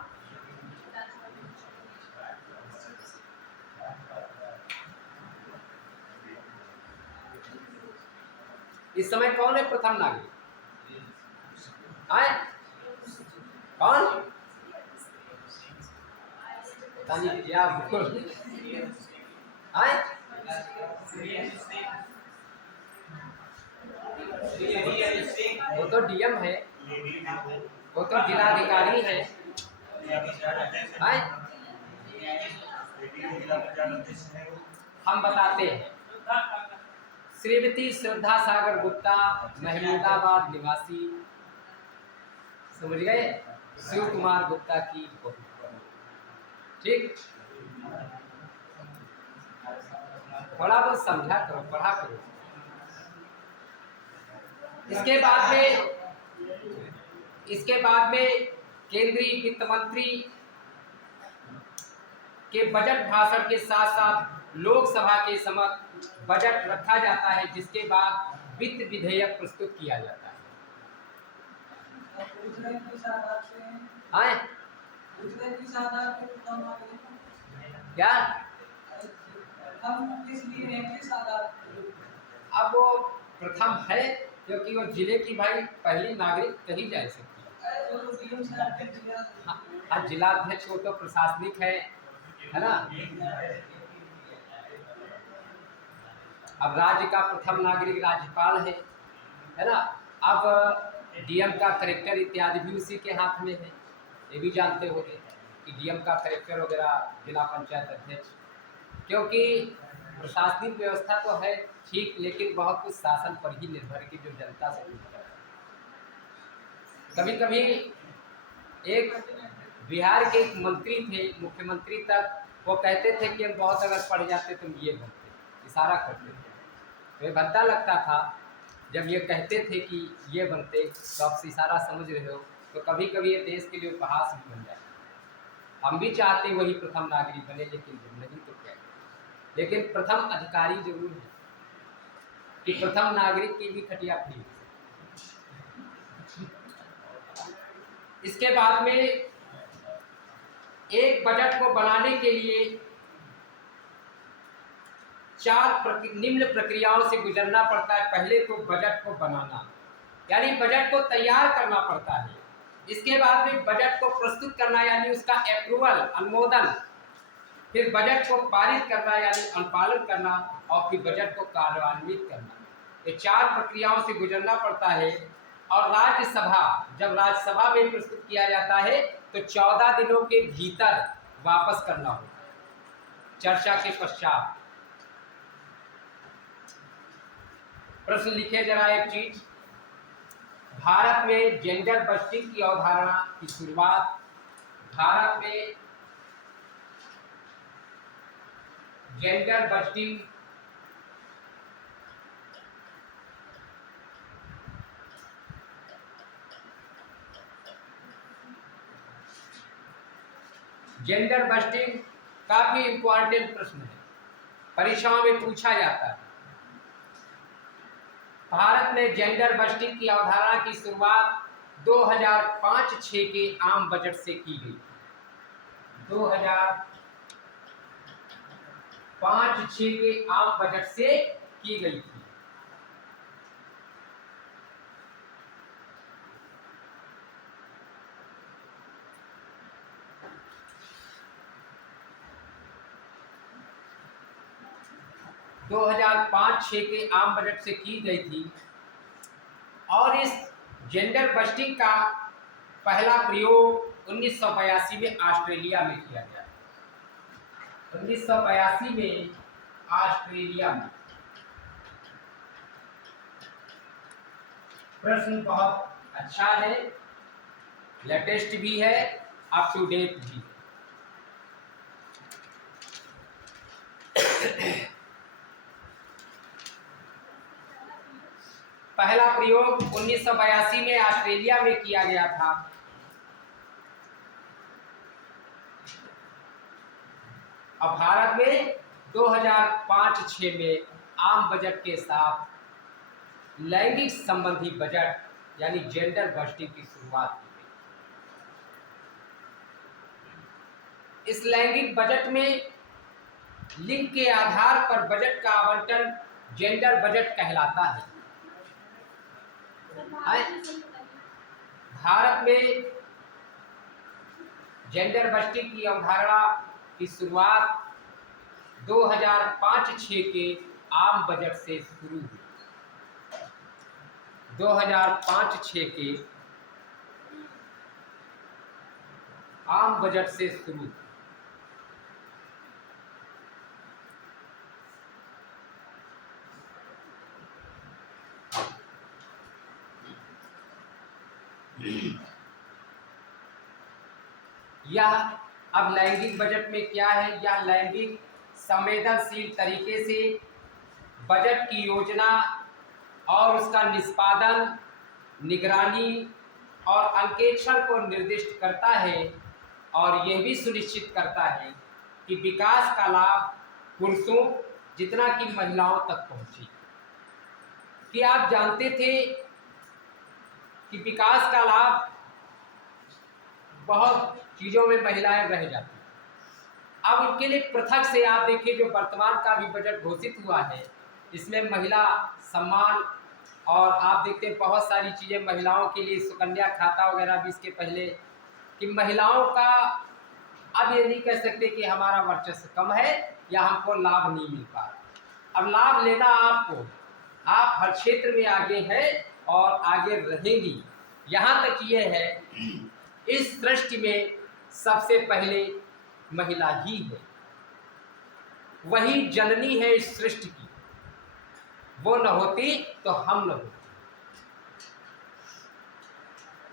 इस समय कौन है प्रथम नागरिक? आए? कौन? पता नहीं क्या बोल। आए? वो तो डीएम है, वो तो जिलाधिकारी है। हम बताते हैं। श्रीमती श्रद्धा सागर गुप्ता, महमूदाबाद निवासी, समझ गए? शिव कुमार गुप्ता की बहू। ठीक, थोड़ा बहुत समझा करो, पढ़ा करो। इसके बाद में केंद्रीय वित्त मंत्री के बजट भाषण के साथ साथ लोकसभा के समक्ष बजट रखा जाता है, जिसके बाद वित्त विधेयक प्रस्तुत किया जाता है। आए? क्या? अब वो प्रथम है, क्योंकि वो जिले की भाई पहली नागरिक कही जा सकती है। हाँ, जिलाध्यक्ष वो तो प्रशासनिक है ना। अब राज्य का प्रथम नागरिक राज्यपाल है ना। अब डीएम का करेक्टर इत्यादि भी उसी के हाथ में है। ये भी जानते होंगे कि डीएम का करेक्टर वगैरह जिला पंचायत अध्यक्ष, क्योंकि प्रशासनिक व्यवस्था तो है ठीक, लेकिन बहुत कुछ शासन पर ही निर्भर की जो जनता से पूछता है। कभी कभी एक बिहार के एक मंत्री थे, मुख्यमंत्री तक, वो कहते थे कि हम बहुत अगर पढ़ जाते तुम ये बनते, इशारा करते थे। तो ये भद्दा लगता था जब ये कहते थे कि ये बनते, तो आप इशारा समझ रहे हो। तो कभी कभी ये देश के लिए उपहास भी बन जाता। हम भी चाहते वही प्रथम नागरिक बने, लेकिन जब नहीं तो क्या। लेकिन प्रथम अधिकारी जरूर है कि प्रथम नागरिक की भी खटिया खड़ी। इसके बाद में एक बजट को बनाने के लिए 4 निम्न प्रक्रियाओं से गुजरना पड़ता है। पहले तो बजट को बनाना, यानी बजट को तैयार करना पड़ता है। इसके बाद में बजट को प्रस्तुत करना, यानी उसका अप्रूवल, अनुमोदन। फिर बजट को पारित करना, यानी अनुपालन करना, और फिर बजट को कार्यान्वित करना। ये 4 प्रक्रियाओं से गुजरना पड़ता है। और राज्यसभा, जब राज्यसभा में प्रस्तुत किया जाता है तो 14 दिनों के भीतर वापस करना होता है, चर्चा के पश्चात। प्रश्न लिखे जरा एक चीज। भारत में जेंडर बस्टिंग की अवधारणा की शुरुआत, भारत में जेंडर बस्टिंग काफी इंपॉर्टेंट प्रश्न है, परीक्षाओं में पूछा जाता है। भारत में जेंडर बस्टिंग की अवधारणा की शुरुआत 2005-06 के आम बजट से की गई। 5-6 के आम बजट से की गई थी। दो 2005-6 के आम बजट से की गई थी और इस जेंडर बस्टिंग का पहला प्रयोग 1982 में ऑस्ट्रेलिया में किया गया। 1982 में ऑस्ट्रेलिया में। प्रश्न बहुत अच्छा है, लेटेस्ट भी है, अप टू डेट भी है। पहला प्रयोग 1982 में ऑस्ट्रेलिया में किया गया था। अब भारत में 2005-6 में आम बजट के साथ लैंगिक संबंधी बजट यानी जेंडर बस्टिंग की शुरुआत की गई। इस लैंगिक बजट में लिंग के आधार पर बजट का आवंटन जेंडर बजट कहलाता है। भारत में जेंडर बस्टिंग की अवधारणा की शुरुआत 2005-6 के आम बजट से शुरू हुई। 2005-6 के आम बजट से शुरू। यह अब लैंगिक बजट में क्या है, यह लैंगिक संवेदनशील तरीके से बजट की योजना और उसका निष्पादन, निगरानी और अंकेक्षण को निर्दिष्ट करता है और यह भी सुनिश्चित करता है कि विकास का लाभ पुरुषों जितना कि महिलाओं तक पहुंचे। कि आप जानते थे कि विकास का लाभ बहुत चीज़ों में महिलाएं रह जाती हैं। अब उनके लिए पृथक से आप देखिए जो वर्तमान का भी बजट घोषित हुआ है, इसमें महिला सम्मान और आप देखते हैं बहुत सारी चीज़ें महिलाओं के लिए, सुकन्या खाता वगैरह भी इसके पहले, कि महिलाओं का अब ये नहीं कह सकते कि हमारा वर्चस्व कम है या हमको लाभ नहीं मिल पा रहा। अब लाभ लेना आपको, आप हर क्षेत्र में आगे हैं और आगे रहेंगी। यहाँ तक ये है, इस सृष्टि में सबसे पहले महिला ही है, वही जननी है इस सृष्टि की। वो न होती तो हम न होते।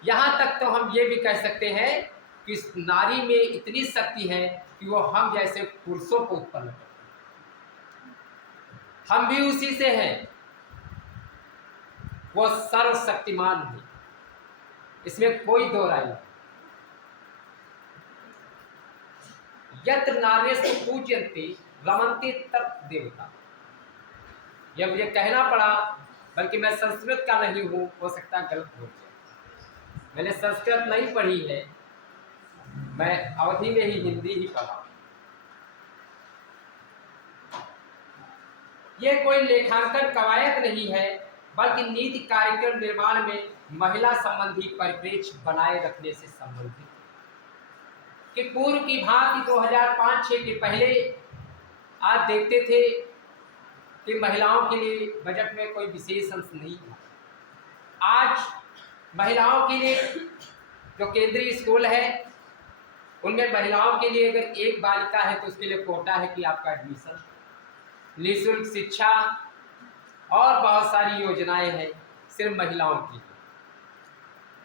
यहाँ तक तो हम ये भी कह सकते हैं कि इस नारी में इतनी शक्ति है कि वो हम जैसे पुरुषों को उत्पन्न करती है। हम भी उसी से हैं। वो सर्वशक्तिमान है, इसमें कोई दो राय नहीं। यत्र नार्यस्तु पूज्यन्ते रमन्ते तत्र देवता। यह मुझे कहना पड़ा, बल्कि मैं संस्कृत का नहीं हूँ, हो सकता है गलत हो जाए। मैंने संस्कृत नहीं पढ़ी है, मैं अवधि में ही हिंदी ही पढ़ा। यह कोई लेखांकन कवायद नहीं है, बल्कि नीति कार्यक्रम निर्माण में महिला संबंधी परिप्रेक्ष्य बनाए रखने से संबंधित कि पूर्व की भांति 2005-6 के पहले आप देखते थे कि महिलाओं के लिए बजट में कोई विशेष अंश नहीं था। आज महिलाओं के लिए जो केंद्रीय स्कूल है उनमें महिलाओं के लिए अगर एक बालिका है तो उसके लिए कोटा है कि आपका एडमिशन, निःशुल्क शिक्षा और बहुत सारी योजनाएं हैं सिर्फ महिलाओं के लिए।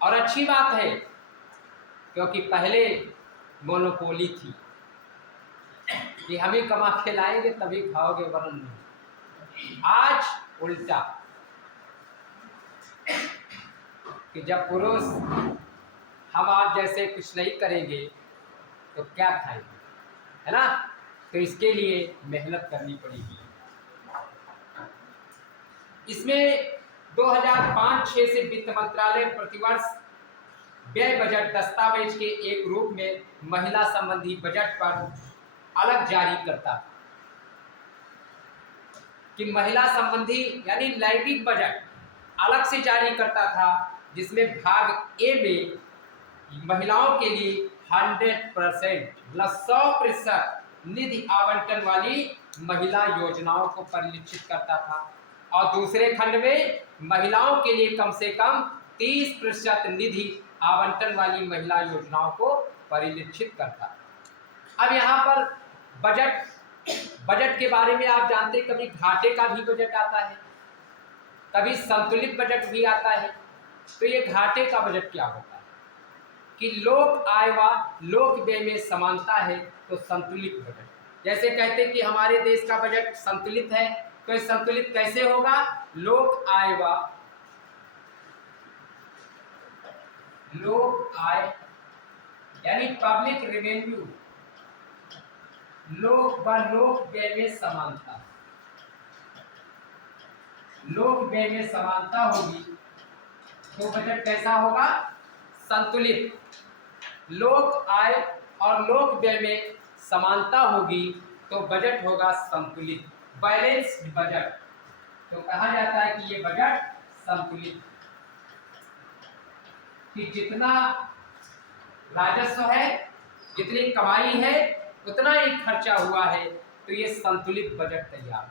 और अच्छी बात है, क्योंकि पहले मोनोपोली थी कि हम ही कमा के लाएंगे तभी खाओगे, वरन नहीं। आज उल्टा कि जब पुरुष हम आप जैसे कुछ नहीं करेंगे तो क्या खाएंगे, है ना। तो इसके लिए मेहनत करनी पड़ेगी। इसमें 2005-6 से वित्त मंत्रालय प्रतिवर्ष व्यय बजट दस्तावेज के एक रूप में महिला संबंधी बजट पर अलग जारी करता है। कि महिला संबंधी यानी लैंगिक बजट अलग से जारी करता था, जिसमें भाग ए में महिलाओं के लिए 100% मतलब 100% निधि आवंटन वाली महिला योजनाओं को परिलक्षित करता था, और दूसरे खंड में महिलाओं के लिए कम से कम 30% निधि आवंटन वाली महिला योजनाओं को परिलक्षित करता। अब यहाँ पर बजट के बारे में आप जानते, कभी घाटे का भी बजट आता है, कभी संतुलित बजट भी आता है। तो ये घाटे का बजट क्या होता है कि लोक आय व लोक व्यय में समानता है, तो संतुलित बजट। जैसे कहते कि हमारे देश का बजट संतुलित है, तो संतुलित कैसे होगा? लोक आय व लोक आय यानी पब्लिक रेवेन्यू, लोक व लोक व्यय में समानता, लोक व्यय में समानता होगी तो बजट कैसा होगा? संतुलित। लोक आय और लोक व्यय में समानता होगी तो बजट होगा संतुलित, बैलेंस्ड बजट। तो कहा जाता है कि ये बजट संतुलित, कि जितना राजस्व है, जितनी कमाई है, उतना ही खर्चा हुआ है, तो ये संतुलित बजट तैयार।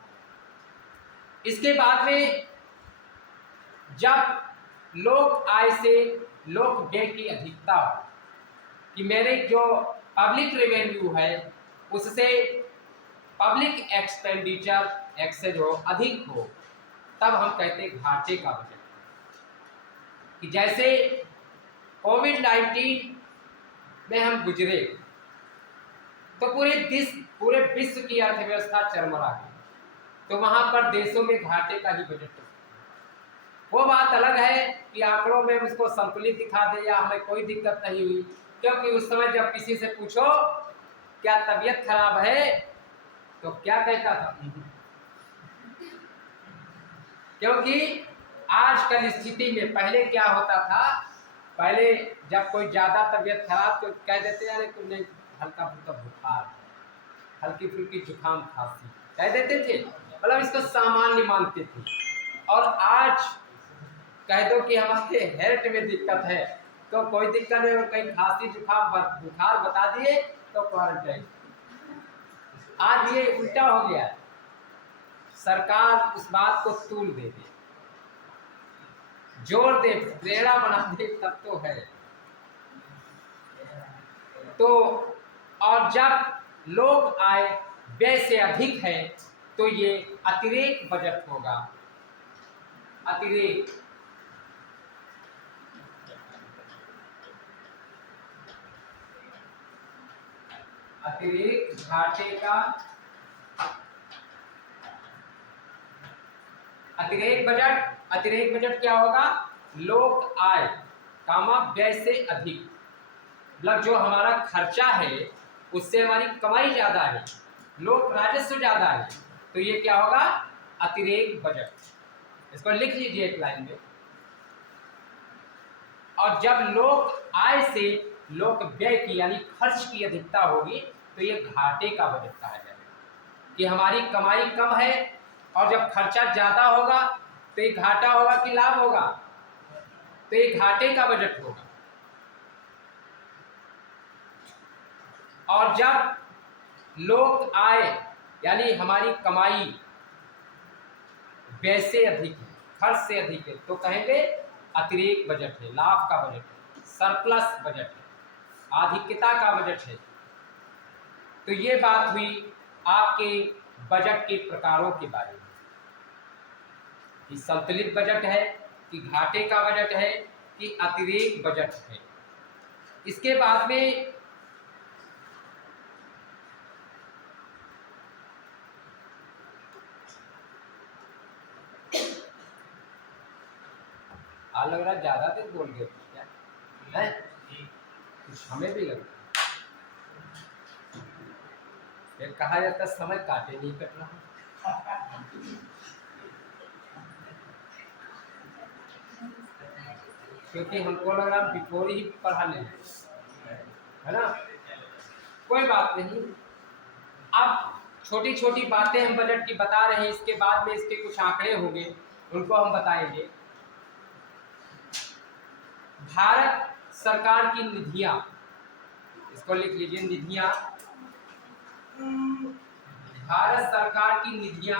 इसके बाद में जब लोक आय से लोक व्यय की अधिकता हो, कि मेरे जो पब्लिक रेवेन्यू है उससे पब्लिक एक्सपेंडिचर एक्सेस हो, अधिक हो, तब हम कहते हैं घाटे का बजट। कि जैसे कोविड-19 में हम गुजरे तो पूरे विश्व की अर्थव्यवस्था चरमरा गई, तो वहां पर देशों में घाटे का ही बजट। वो बात अलग है कि आंकड़ों में उसको संतुलित दिखा दे या हमें कोई दिक्कत नहीं हुई, क्योंकि उस समय जब किसी से पूछो क्या तबीयत खराब है, तो क्या कहता था? क्योंकि आजकल स्थिति में, पहले क्या होता था, पहले जब कोई ज्यादा तबीयत खराब तो कह देते यार तुमने हल्का फुल्का बुखार, हल्की फुल्की जुकाम खांसी कह देते थे, मतलब इसको सामान्य मानते थे। और आज कह दो कि हमारे हेल्थ में दिक्कत है तो कोई दिक्कत नहीं, कहीं खांसी जुकाम बुखार बता दिए तो क्वारंटाइन। आज ये उल्टा हो गया है, सरकार उस बात को तूल दे, जोर दे, प्रेरणा बना दे, तब तो है। तो और जब लोक आय व्यय से अधिक है तो ये अतिरेक बजट होगा। अतिरेक घाटे का अतिरेक बजट क्या होगा? लोक आय कामा व्यय से अधिक, मतलब जो हमारा खर्चा है उससे हमारी कमाई ज्यादा है, लोक राजस्व ज्यादा है, तो ये क्या होगा? अतिरेक बजट। इसको लिख लीजिए एक लाइन में। और जब लोक आय से लोक व्यय की यानी खर्च की अधिकता होगी तो ये घाटे का बजट कहा जाएगा, कि हमारी कमाई कम है और जब खर्चा ज्यादा होगा तो ये घाटा होगा कि लाभ होगा? तो ये घाटे का बजट होगा। और जब लोक आय यानी हमारी कमाई व्यय से अधिक है, खर्च से अधिक है, तो कहेंगे अतिरेक बजट है, लाभ का बजट है, सरप्लस बजट है, आधिक्यता का बजट है। तो ये बात हुई आपके बजट के प्रकारों के बारे में, कि संतुलित बजट है, कि घाटे का बजट है, कि अतिरेक बजट है। इसके बाद में लग रहा ज्यादा देर बोल गए क्या है? कुछ हमें भी लगता है, कहा जाता समय काटे नहीं कट रहा, क्योंकि हमको लग रहा बिफोर ही पढ़ा ले, है ना? कोई बात नहीं। अब छोटी छोटी बातें हम बजट की बता रहे हैं, इसके बाद में इसके कुछ आंकड़े होंगे, उनको हम बताएंगे। भारत सरकार की निधियां, इसको लिख लीजिए, निधियां, भारत सरकार की निधियां।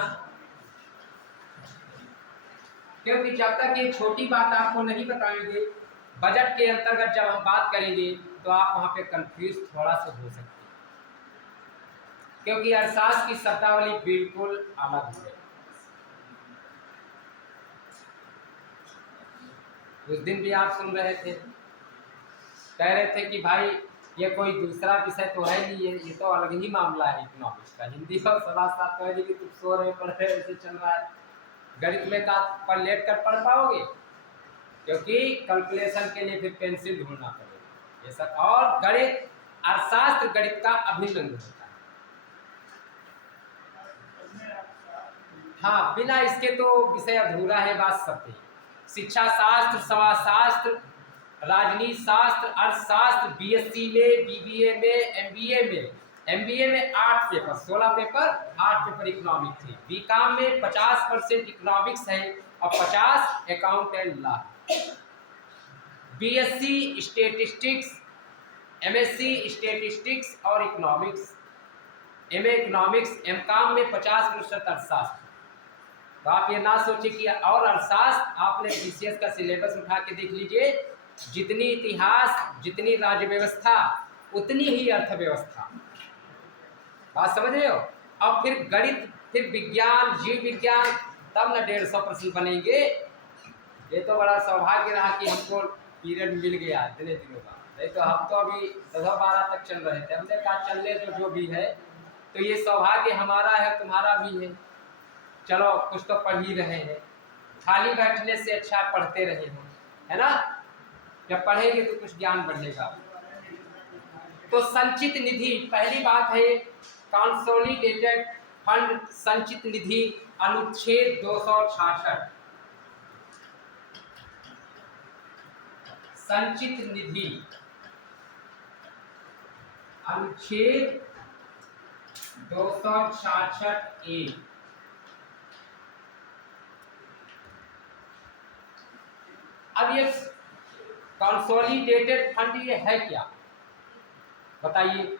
क्योंकि जब तक ये छोटी बात आपको नहीं बताएंगे, बजट के अंतर्गत जब हम बात करेंगे तो आप वहां पे कंफ्यूज थोड़ा सा हो सकते हैं, क्योंकि अर्थशास्त्र की शब्दावली बिल्कुल अलग है। उस दिन भी आप सुन रहे थे, कह रहे थे कि भाई ये कोई दूसरा विषय तो है नहीं, ये तो अलग ही मामला है इकोनॉमिक्स का। हिंदी और समाज शास्त्र है कि तुम सो रहे पढ़ रहे ऐसे चल रहा है। गणित में का पर लेट कर पढ़ पाओगे, क्योंकि कैलकुलेशन के लिए फिर पेंसिल ढूंढना पड़ेगा ये सब। और गणित, अर्थशास्त्र गणित का अभिन्न अंग होता है। हाँ, बिना इसके तो विषय अधूरा है, बात सत्य है। शिक्षा शास्त्र, समाजशास्त्र, राजनीति शास्त्र, अर्थशास्त्र, बीएससी में, बीबीए में, एमबीए में 8 पेपर, 16 पेपर, 8 पेपर इकोनॉमिक्स थे। बीकॉम में 50% इकोनॉमिक्स है और 50 account and law. BSc statistics, MSc statistics और इकोनॉमिक्स, एमए इकोनॉमिक्स, एमकॉम में 50% अर्थशास्त्र। तो आप ये ना सोचिए कि और अर्थशास्त्र, आपने बीसीएस का सिलेबस उठा के देख लीजिए, जितनी इतिहास, जितनी राज्य व्यवस्था, उतनी ही अर्थव्यवस्था। बात समझ रहे हो? अब फिर गणित, फिर विज्ञान, जीव विज्ञान, तब ना 150 प्रश्न बनेंगे। ये तो बड़ा सौभाग्य रहा कि हमको पीरियड मिल गया इतने दिनों का, नहीं तो हम तो अभी 10-12 तक चल रहे थे। हमने कहा चलने तो जो भी है, तो ये सौभाग्य हमारा है, तुम्हारा भी है। चलो कुछ तो पढ़ ही रहे हैं, खाली बैठने से अच्छा पढ़ते रहे हो, है ना? जब पढ़ेंगे तो कुछ ज्ञान बढ़ेगा। तो संचित निधि, पहली बात है कंसोलिडेटेड फंड संचित निधि, अनुच्छेद 266। संचित निधि अनुच्छेद 266A। अब ये कंसोलिडेटेड फंड ये है क्या, बताइए?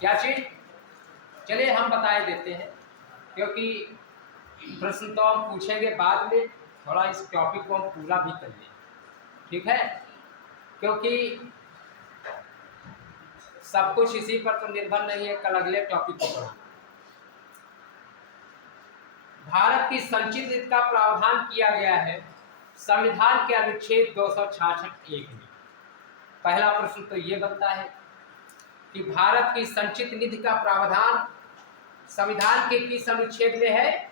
क्या चीज? चलिए हम बताए देते हैं, क्योंकि प्रश्न तो हम पूछेंगे बाद में, थोड़ा इस टॉपिक को हम पूरा भी कर लें, ठीक है? क्योंकि सब कुछ इसी पर तो निर्भर नहीं है, कल अगले टॉपिक को पढ़ा। भारत की संचित निधि का प्रावधान किया गया है संविधान के अनुच्छेद 266(1) में। पहला प्रश्न तो ये बनता है कि भारत की संचित निधि का प्रावधान संविधान के किस अनुच्छेद में है?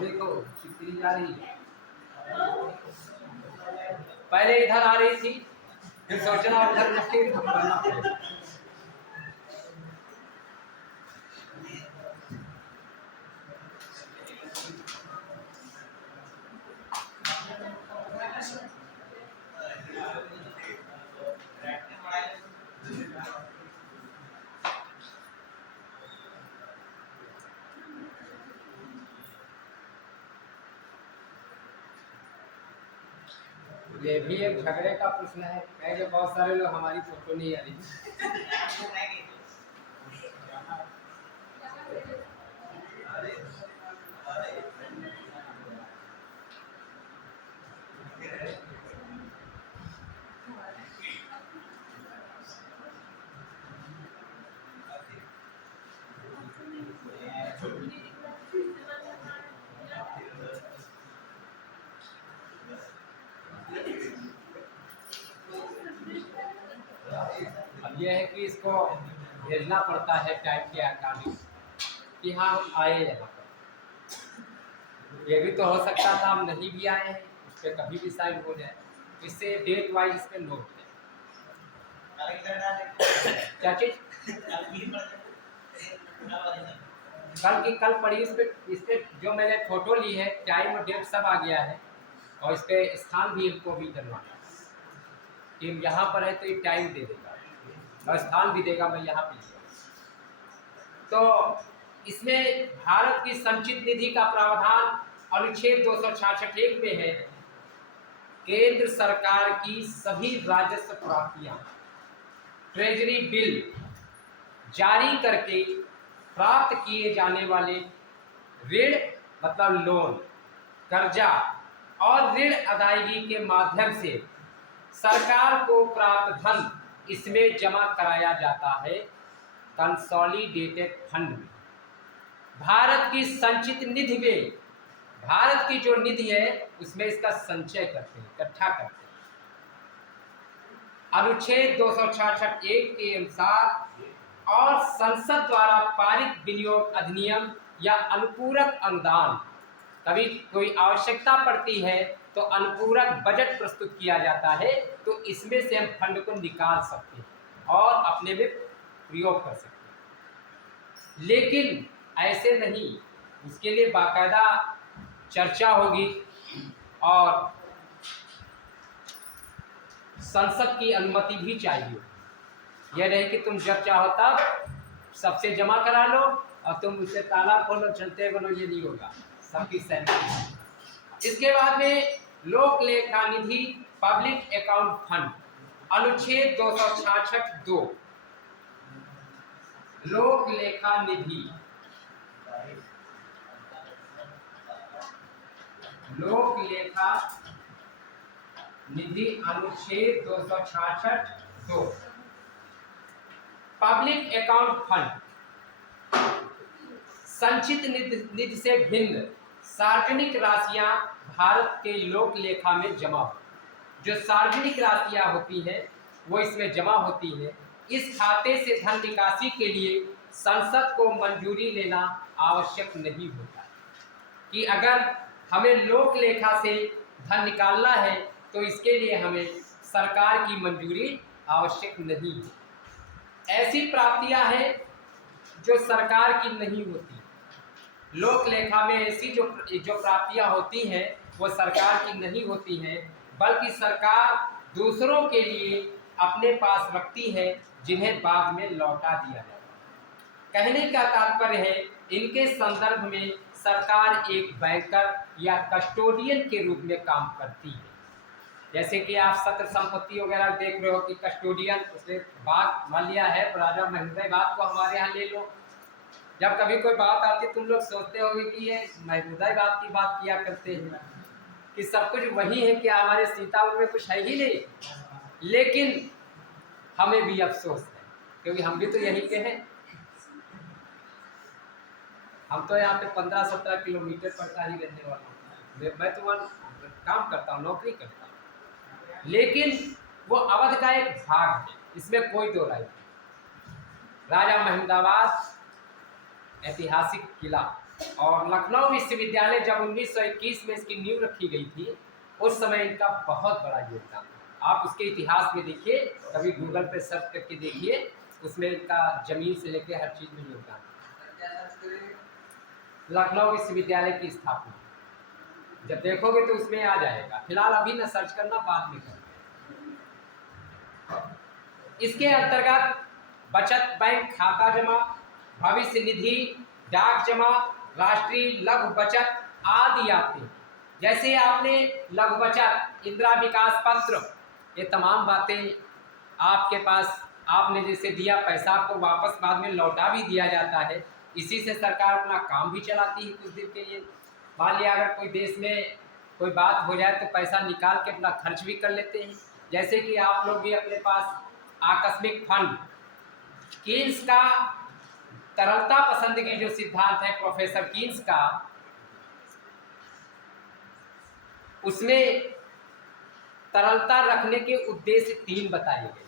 देखो कितनी जा रही है, पहले इधर आ रही थी, फिर सोचना उधर नहीं करना पड़ेगा। ये भी एक झगड़े का प्रश्न है, कहेंगे बहुत सारे लोग हमारी फोटो नहीं आ रही। अब यह है कि इसको भेजना पड़ता है टाइम के अकॉर्डिंग कि हाँ हम आए यहाँ पर। ये भी तो हो सकता था हम नहीं भी आए हैं, उस पर कभी भी साइन हो जाए, इससे डेट वाइज इस पर नोट है। क्या चीज? कल की कल पढ़ी, इस पे जो मैंने फोटो ली है, टाइम और डेट सब आ गया है। और इस पे स्थान भी इनको भी करवाना है कि यहाँ पर है तो ये टाइम दे देगा और स्थान भी देगा, मैं यहाँ पे। तो इसमें भारत की संचित निधि का प्रावधान अनुच्छेद 266(1) में है, केंद्र सरकार की सभी राजस्व प्राप्तियां ट्रेजरी बिल जारी करके प्राप्त किए जाने वाले ऋण मतलब लोन, कर्जा और ऋण अदायगी के माध्यम से सरकार को प्राप्त धन इसमें जमा कराया जाता है कंसोलिडेटेड फंड में। भारत की संचित निधि में, भारत की जो निधि है उसमें इसका संचय करते हैं, इकट्ठा करते हैं। अनुच्छेद 266(1) के अनुसार और संसद द्वारा पारित विनियोग अधिनियम या अनुपूरक अनुदान, कभी कोई आवश्यकता पड़ती है तो अनुपूरक बजट प्रस्तुत किया जाता है, तो इसमें से हम फंड को निकाल सकते हैं और अपने में प्रयोग कर सकते हैं। लेकिन ऐसे नहीं, उसके लिए बाकायदा चर्चा होगी और संसद की अनुमति भी चाहिए। यह नहीं कि तुम जब चाहो तब सबसे जमा करा लो और तुम उससे ताला खोलो चलते बनो, ये नहीं होगा, सबकी सहमति। इसके बाद में लोक लेखा निधि पब्लिक अकाउंट फंड अनुच्छेद 266(2) लोक लेखा निधि, लोक लेखा निधि अनुच्छेद 266(2) पब्लिक अकाउंट फंड संचित निधि से भिन्न सार्वजनिक राशियां भारत के लोक लेखा में जमा हो, जो सार्वजनिक राशियां होती हैं वो इसमें जमा होती है। इस खाते से धन निकासी के लिए संसद को मंजूरी लेना आवश्यक नहीं होता कि अगर हमें लोक लेखा से धन निकालना है तो इसके लिए हमें सरकार की मंजूरी आवश्यक नहीं है। ऐसी प्राप्तियां हैं जो सरकार की नहीं होती। लोक लेखा में ऐसी जो प्राप्तियां होती हैं वो सरकार की नहीं होती हैं, बल्कि सरकार दूसरों के लिए अपने पास रखती है, जिन्हें बाद में लौटा दिया जाता है। कहने का तात्पर्य है, इनके संदर्भ में सरकार एक बैंकर या कस्टोडियन के रूप में काम करती है। जैसे कि आप सत्र संपत्ति वगैरह देख रहे हो कि कस्टोडियन, उसने बात मान लिया है, राजा महोदय बात को हमारे यहाँ ले लो। जब कभी कोई बात आती तुम लोग सोचते होगे कि ये महोदय बात की बात किया करते हैं कि सब कुछ वही है, कि हमारे सीतापुर में कुछ है ही नहीं। लेकिन हमें भी अफसोस है, क्योंकि हम भी तो यही के हैं। हम तो यहाँ पे 15-17 किलोमीटर पड़ता ही रहने वाला हूँ। मैं तो वहाँ काम करता हूँ, नौकरी करता हूँ, लेकिन वो अवध का एक भाग है, इसमें कोई दो राय नहीं। राजा महिमदाबाद ऐतिहासिक किला और लखनऊ विश्वविद्यालय जब 1921 में इसकी नींव रखी गई थी, उस समय इनका बहुत बड़ा योगदान था। आप उसके इतिहास में देखिए, कभी गूगल पे सर्च करके देखिए, उसमें इनका जमीन से लेकर हर चीज़ में योगदान। लखनऊ विश्वविद्यालय की स्थापना जब देखोगे तो उसमें आ जाएगा, फिलहाल अभी ना सर्च करना, बाद में करना। इसके अंतर्गत बचत बैंक खाता जमा, भविष्य निधि, डाक जमा, राष्ट्रीय लघु बचत आदि आते हैं। जैसे आपने लघु बचत, इंदिरा विकास पत्र, ये तमाम बातें आपके पास, आपने जैसे दिया पैसा आपको वापस बाद में लौटा भी दिया जाता है। इसी से सरकार अपना काम भी चलाती है कुछ दिन के लिए। मान लिया अगर कोई देश में कोई बात हो जाए तो पैसा निकाल के अपना खर्च भी कर लेते हैं। जैसे कि आप लोग भी अपने पास आकस्मिक फंड, कीन्स का तरलता पसंदगी जो सिद्धांत है प्रोफेसर कीन्स का, उसमें तरलता रखने के उद्देश्य 3 बताए गए।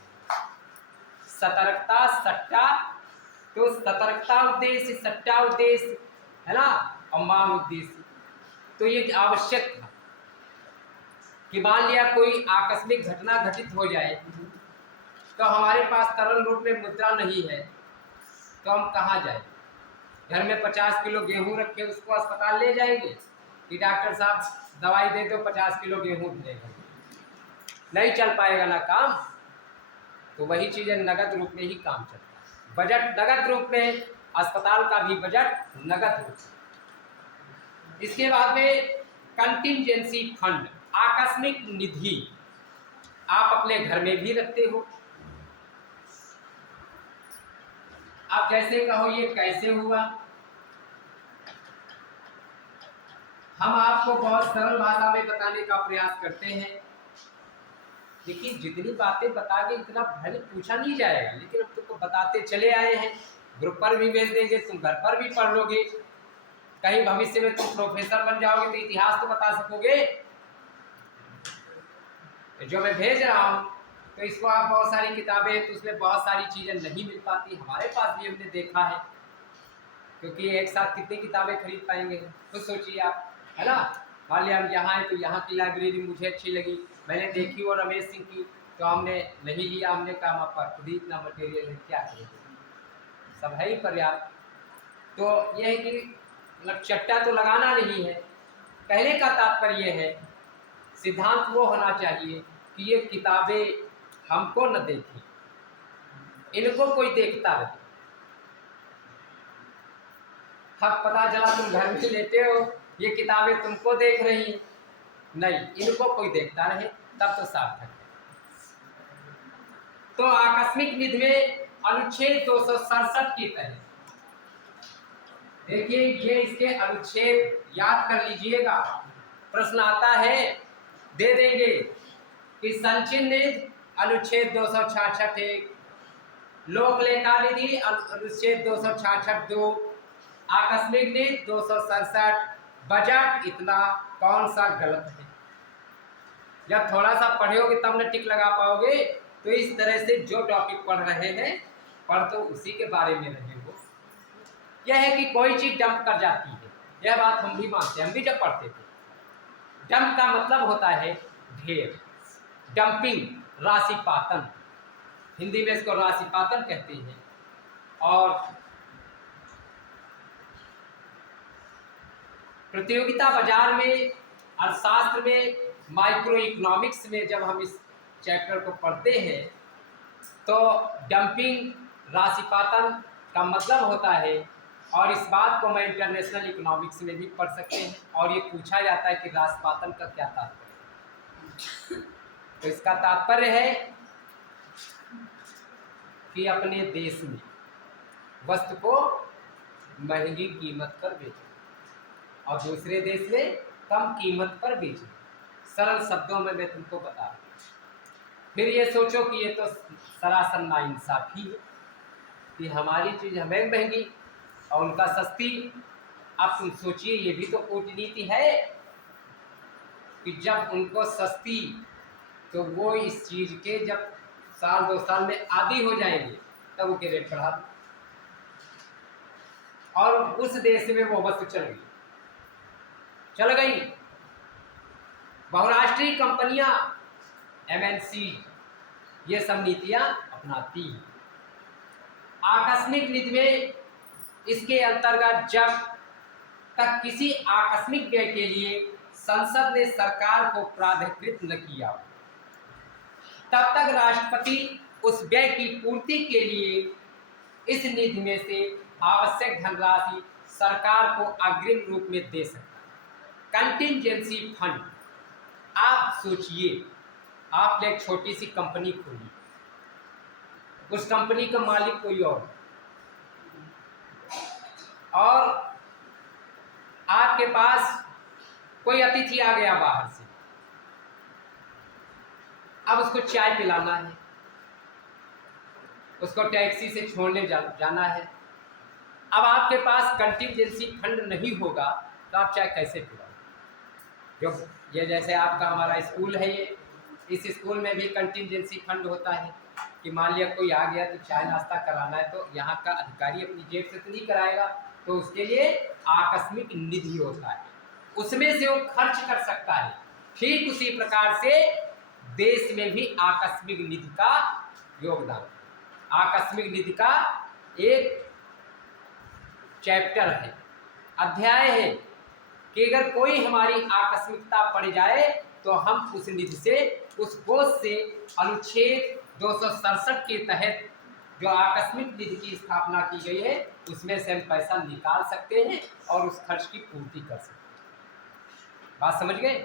सतर्कता, सट्टा, तो सतर्कता उद्देश्य, सट्टा उद्देश्य है ना, और मांग उद्देश्य। तो ये आवश्यक था कि मान लिया कोई आकस्मिक घटना घटित हो जाए तो हमारे पास तरल रूप में मुद्रा नहीं है, तो हम कहाँ जाए? घर में 50 किलो गेहूं रखे, उसको अस्पताल ले जाएंगे कि डॉक्टर साहब दवाई दे दो 50 किलो गेहूँ देगा, नहीं चल पाएगा ना काम। तो वही चीज़ें नगद रूप में ही काम चलता है। बजट नगद रूप में, अस्पताल का भी बजट नगद रूप में। इसके बाद में कंटिजेंसी फंड, आकस्मिक निधि, आप अपने घर में भी रखते हो। आप जैसे कहो ये कैसे हुआ, हम आपको बहुत सरल भाषा में बताने का प्रयास करते हैं। देखिए जितनी बातें बता के इतना भले पूछा नहीं जाएगा, लेकिन हम तुमको बताते चले आए हैं। ग्रुप पर भी भेज देंगे, तुम घर पर भी पढ़ लोगे। कहीं भविष्य में तुम प्रोफेसर बन जाओगे तो इतिहास तो बता सकोगे। जो मैं भेज रहा हूँ तो इसको आप बहुत सारी किताबें, तो उसमें बहुत सारी चीज़ें नहीं मिल पाती। हमारे पास भी हमने देखा है, क्योंकि एक साथ कितनी किताबें खरीद पाएंगे, खुद सोचिए आप, है ना। मान लिया हम यहाँ हैं तो यहाँ की लाइब्रेरी मुझे अच्छी लगी, मैंने देखी और रमेश सिंह की, तो हमने नहीं लिया। हमने कहा हमारे पास खुद ही इतना मटेरियल है, क्या करेंगे, सब है ही पर्याप्त। तो यह है कि मतलब चट्टा तो लगाना नहीं है। कहने का तात्पर्य है, सिद्धांत वो होना चाहिए कि ये किताबें हमको न देखें, इनको कोई देखता रहे। अब पता चला तुम घर में लेते हो, ये किताबें तुमको देख रही हैं, नहीं, इनको कोई देखता रहे, तब तो सार्थक है। तो आकस्मिक निधि में अनुच्छेद 267 के तहत, देखिए ये इसके अनुच्छेद याद कर लीजिएगा, प्रश्न आता है, दे देंगे कि संचित निधि अनुच्छेद 266 एक, लोक लेखा निधि अनुच्छेद 266 2, आकस्मिक निधि 267, बजट इतना, कौन सा गलत है। जब थोड़ा सा पढ़ोगे तब न टिक लगा पाओगे। तो इस तरह से जो टॉपिक पढ़ रहे हैं, पढ़ तो उसी के बारे में रहे हो। यह है कि कोई चीज डंप कर जाती है, यह बात हम भी मानते हैं, हम भी जब पढ़ते थे। डंप का मतलब होता है ढेर, डंपिंग, राशिपातन, हिंदी में इसको राशिपातन कहते हैं। और प्रतियोगिता बाजार में, अर्थशास्त्र में, माइक्रो इकोनॉमिक्स में जब हम इस चैप्टर को पढ़ते हैं तो डंपिंग, राशिपातन का मतलब होता है। और इस बात को मैं इंटरनेशनल इकोनॉमिक्स में भी पढ़ सकते हैं, और ये पूछा जाता है कि राशिपातन का क्या तात्पर्य है। तो इसका तात्पर्य है कि अपने देश में वस्तु को महंगी कीमत पर बेचें और दूसरे देश में कम कीमत पर बेचें। सरल शब्दों में मैं तुमको बता रहा हूँ। फिर ये सोचो कि ये तो सरासर नाइंसाफी है कि हमारी चीज़ हमें महंगी और उनका सस्ती। अब तुम सोचिए, ये भी तो कूटनीति है कि जब उनको सस्ती तो वो इस चीज़ के जब साल 2 साल में आदी हो जाएंगे तब उनके रेट बढ़ा दो, और उस देश में वो वस्तु चल गई। बहुराष्ट्रीय कंपनियां, MNC, ये सब नीतियां अपनाती हैं। आकस्मिक निधि में इसके अंतर्गत जब तक किसी आकस्मिक व्यय के लिए संसद ने सरकार को प्राधिकृत न किया, तब तक राष्ट्रपति उस व्यय की पूर्ति के लिए इस निधि में से आवश्यक धनराशि सरकार को अग्रिम रूप में दे सकता है। कंटिजेंसी फंड, आप सोचिए, आपने एक छोटी सी कंपनी खोली, उस कंपनी का मालिक कोई और आपके पास कोई अतिथि आ गया बाहर से, अब उसको चाय पिलाना है, उसको टैक्सी से छोड़ने जाना है। अब आपके पास कंटिजेंसी फंड नहीं होगा तो आप चाय कैसे पिलाओ। जो ये जैसे आपका हमारा स्कूल है, ये इस स्कूल में भी कंटिजेंसी फंड होता है कि मान लिया कोई आ गया तो चाय नाश्ता कराना है, तो यहाँ का अधिकारी अपनी जेब से तो नहीं कराएगा, तो उसके लिए आकस्मिक निधि होता है, उसमें से वो खर्च कर सकता है। ठीक उसी प्रकार से देश में भी आकस्मिक निधि का योगदान, आकस्मिक निधि का एक चैप्टर है, अध्याय है कि अगर कोई हमारी आकस्मिकता पड़ जाए तो हम उस निधि से, उस कोष से अनुच्छेद 267 के तहत जो आकस्मिक निधि की स्थापना की गई है उसमें से हम पैसा निकाल सकते हैं और उस खर्च की पूर्ति कर सकते हैं। बात समझ गए?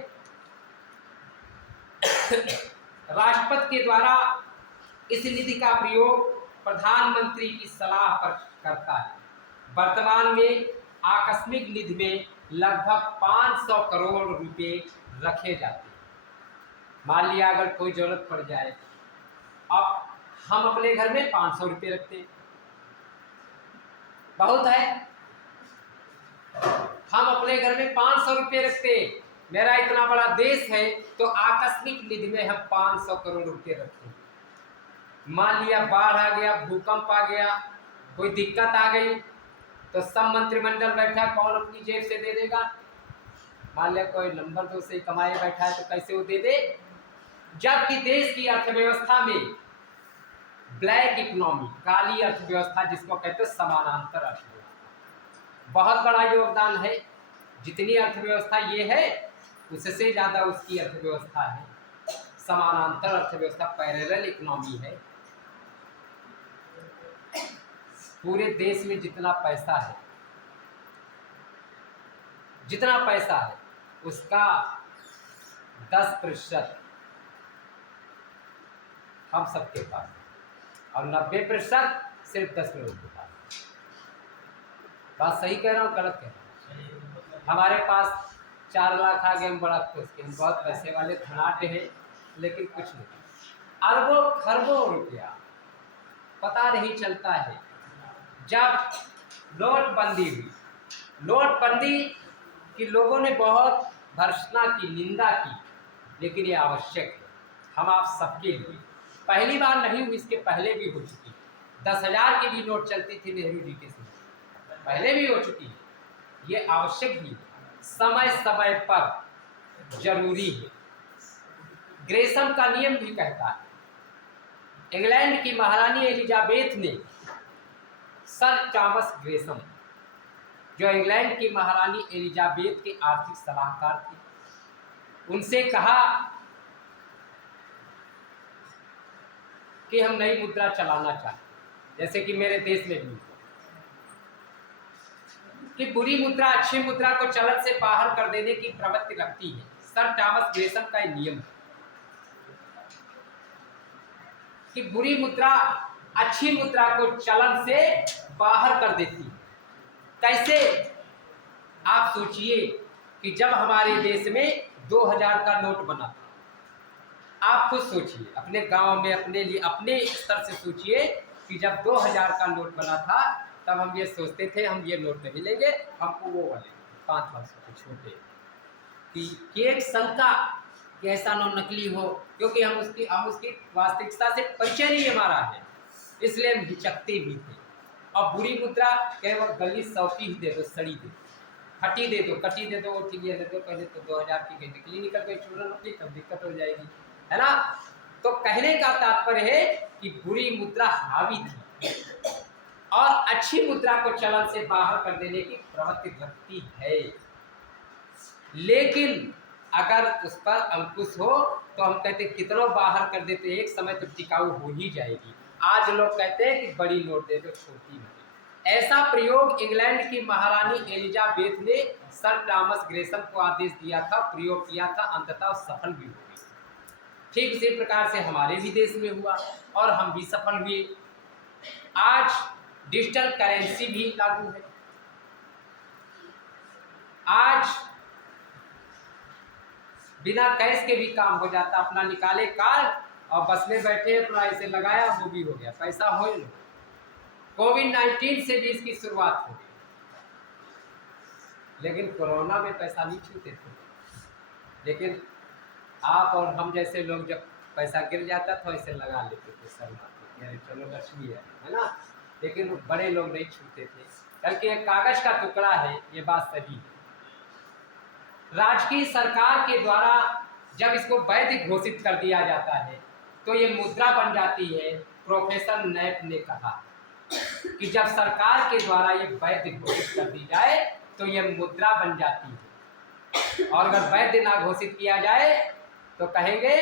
राष्ट्रपति के द्वारा इस निधि का प्रयोग प्रधानमंत्री की सलाह पर करता है। वर्तमान में आकस्मिक निधि में लगभग 500 करोड़ रुपए रखे जाते हैं। मान लिया अगर कोई जरूरत पड़ जाए, अब हम अपने घर में 500 रुपये रखते हैं, बहुत है, हम अपने घर में 500 रुपये रखते हैं। मेरा इतना बड़ा देश है तो आकस्मिक निधि में हम 500 करोड़ रुपये रखते हैं। मान लिया बाढ़ आ गया, भूकंप आ गया, कोई दिक्कत आ गई, तो सब मंत्रिमंडल बैठा, कौन अपनी जेब से दे देगा? मान लिया कोई नंबर 2 से कमाए बैठा है तो कैसे वो दे दे? जबकि देश की अर्थव्यवस्था में ब्लैक इकोनॉमी, काली अर्थव्यवस्था जिसको कहते हैं समानांतर अर्थव्यवस्था, बहुत बड़ा योगदान है। जितनी अर्थव्यवस्था ये है उससे ज़्यादा उसकी अर्थव्यवस्था है समानांतर अर्थव्यवस्था, पैरेलल इकोनॉमी है। पूरे देश में जितना पैसा है उसका 10% हम सबके पास और 90% सिर्फ 10 लोगों के पास। बात सही कह रहा हूँ गलत कह रहा हूँ? हमारे पास 4 लाख आ गए, हम बड़ा खुश के, हम बहुत पैसे वाले धनाढ्य हैं, लेकिन कुछ नहीं, अरबों खरबों रुपया पता नहीं चलता है। जब नोटबंदी हुई, नोटबंदी की लोगों ने बहुत भर्त्सना की, निंदा की, लेकिन ये आवश्यक है हम आप सबके लिए। पहली बार नहीं हुई, इसके पहले भी हो चुकी। 10,000 की भी नोट चलती थी नेहरू जी के समय, पहले भी हो चुकी है। ये आवश्यक भी है, समय समय पर जरूरी है। ग्रेसम का नियम भी कहता है, इंग्लैंड की महारानी एलिजाबेथ ने सर टॉमस ग्रेसम, जो इंग्लैंड की महारानी एलिजाबेथ के आर्थिक सलाहकार थे, उनसे कहा कि हम नई मुद्रा चलाना चाहते, जैसे कि मेरे देश में भी, कि बुरी मुद्रा अच्छी मुद्रा को चलन से बाहर कर देने की प्रवृत्ति रखती है। सर टॉमस ग्रेसम का नियम है कि बुरी मुद्रा अच्छी मुद्रा को चलन से बाहर कर देती है। कैसे? आप सोचिए कि जब हमारे देश में 2000 का नोट बना था, आप खुद सोचिए अपने गांव में, अपने लिए, अपने स्तर से सोचिए कि जब 2000 का नोट बना था तब हम ये सोचते थे हम ये नोट नहीं लेंगे, हमको वो वाले 500 के छोटे, कि एक शंका कि ऐसा नो नकली हो, क्योंकि हम उसकी वास्तविकता से परिचय नहीं हमारा है, इसलिए हम हिचकते भी थे। और बुरी मुद्रा केवल गली सौती ही दे दो, सड़ी दे दो, फटी दे दो, कटी दे दो, ठीक है दे दो, पहले तो 2000 की निकली निकल गई चूरन होती, तब दिक्कत हो जाएगी, है ना? तो कहने का तात्पर्य है कि बुरी मुद्रा हावी थी और अच्छी मुद्रा को चलन से बाहर कर देने की प्रवृत्ति रखती है। लेकिन अगर उस पर अंकुश हो तो हम कहते कितनों बाहर कर देते, एक समय तो टिकाऊ हो ही जाएगी। आज लोग कहते हैं कि बड़ी नोट दे दो, छोटी नहीं। ऐसा प्रयोग इंग्लैंड की महारानी एलिजाबेथ ने सर टॉमस ग्रेसम को आदेश दिया था, प्रयोग किया था, अंततः सफल भी हुए। ठीक इसी प्रकार से हमारे भी देश में हुआ और हम भी सफल हुए। आज डिजिटल करेंसी भी लागू है। आज बिना कैश के भी काम हो जाता, अपना निकाले कार्ड और बस में बैठे अपना ऐसे लगाया, वो भी हो गया, पैसा हो लो। कोविड-19 से भी इसकी शुरुआत हो गई, लेकिन कोरोना में पैसा नहीं छूते थे। लेकिन आप और हम जैसे लोग जब पैसा गिर जाता था ऐसे लगा लेते थे, शर्माते, चलो लक्ष्मी है ना, लेकिन वो बड़े लोग नहीं छूते थे, बल्कि एक कागज का टुकड़ा है, ये बात सही है। राजकीय सरकार के द्वारा जब इसको वैध घोषित कर दिया जाता है तो ये मुद्रा बन जाती है। प्रोफेसर नैप ने कहा कि जब सरकार के द्वारा ये वैध घोषित कर दी जाए तो ये मुद्रा बन जाती है। और अगर वैध ना घोषित किया जाए तो कहेंगे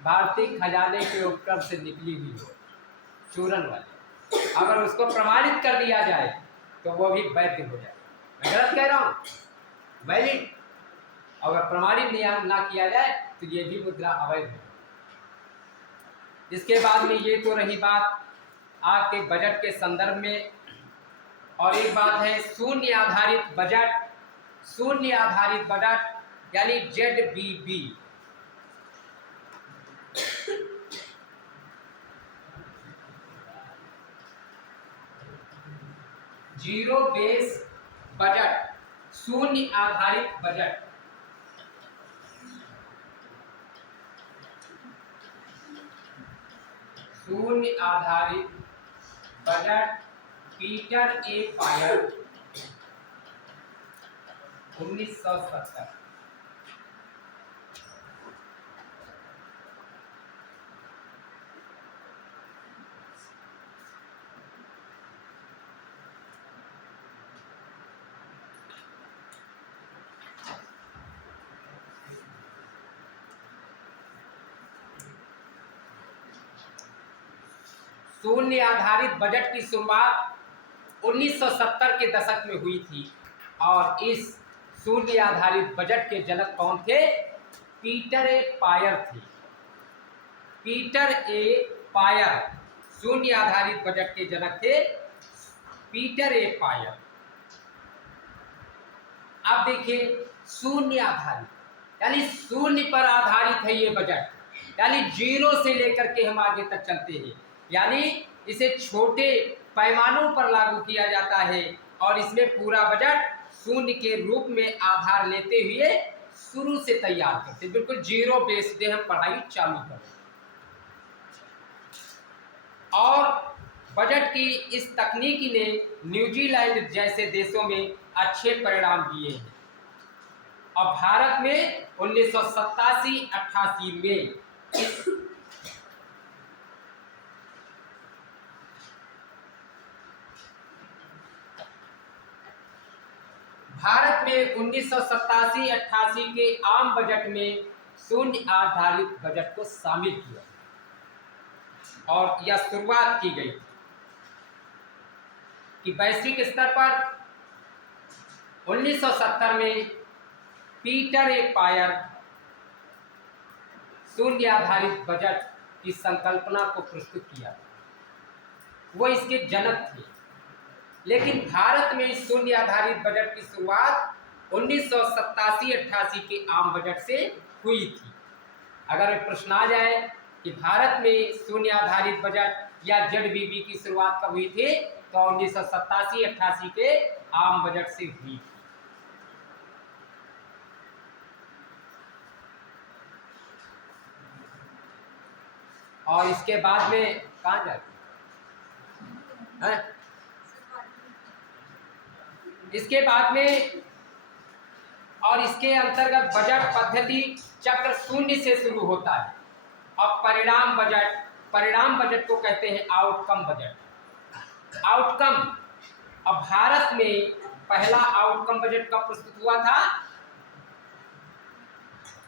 भारतीय खजाने के उपक्रम से निकली हुई हो, चूरन वाली। अगर उसको प्रमाणित कर दिया जाए तो वो भी वैध हो जाए। मैं गलत कह रहा हूँ? वैलिड। अगर प्रमाणित ना किया जाए तो ये भी मुद्रा अवैध है। इसके बाद में ये तो रही बात आपके बजट के संदर्भ में। और एक बात है शून्य आधारित बजट। शून्य आधारित बजट यानी ZBB। जीरो बेस बजट, शून्य आधारित बजट। शून्य आधारित बजट पीटर ए पायर 1970। शून्य आधारित बजट की शुरुआत 1970 के दशक में हुई थी और इस शून्य आधारित बजट के जनक कौन थे? पीटर ए पायर थे। पीटर ए पायर शून्य आधारित बजट के जनक थे, पीटर ए पायर। अब देखिए शून्य आधारित यानी शून्य पर आधारित है ये बजट, यानी जीरो से लेकर के हम आगे तक चलते हैं, यानी इसे छोटे पैमानों पर लागू किया जाता है और इसमें पूरा बजट शून्य के रूप में आधार लेते हुए शुरू से तैयार करते, बिल्कुल जीरो बेस पे हम पढ़ाई चालू करते। और बजट की इस तकनीकी ने न्यूजीलैंड जैसे देशों में अच्छे परिणाम दिए हैं और भारत में 1987-88 में भारत में 1987-88 के आम बजट में शून्य आधारित बजट को शामिल किया और यह शुरुआत की गई कि वैश्विक स्तर पर 1970 में पीटर ए पायर शून्य आधारित बजट की संकल्पना को प्रस्तुत किया। वो इसके जनक थे, लेकिन भारत में इस शून्य आधारित बजट की शुरुआत 1987-88 के आम बजट से हुई थी। अगर प्रश्न आ जाए कि भारत में शून्य आधारित बजट या ZBB की शुरुआत कब हुई थी, तो 1987-88 के आम बजट से हुई थी। और इसके बाद में कहाँ जाते हैं? इसके बाद में और इसके अंतर्गत बजट पद्धति चक्र शून्य से शुरू होता है और परिणाम बजट को कहते हैं आउटकम बजट। आउटकम, अब भारत में पहला आउटकम बजट कब प्रस्तुत हुआ था?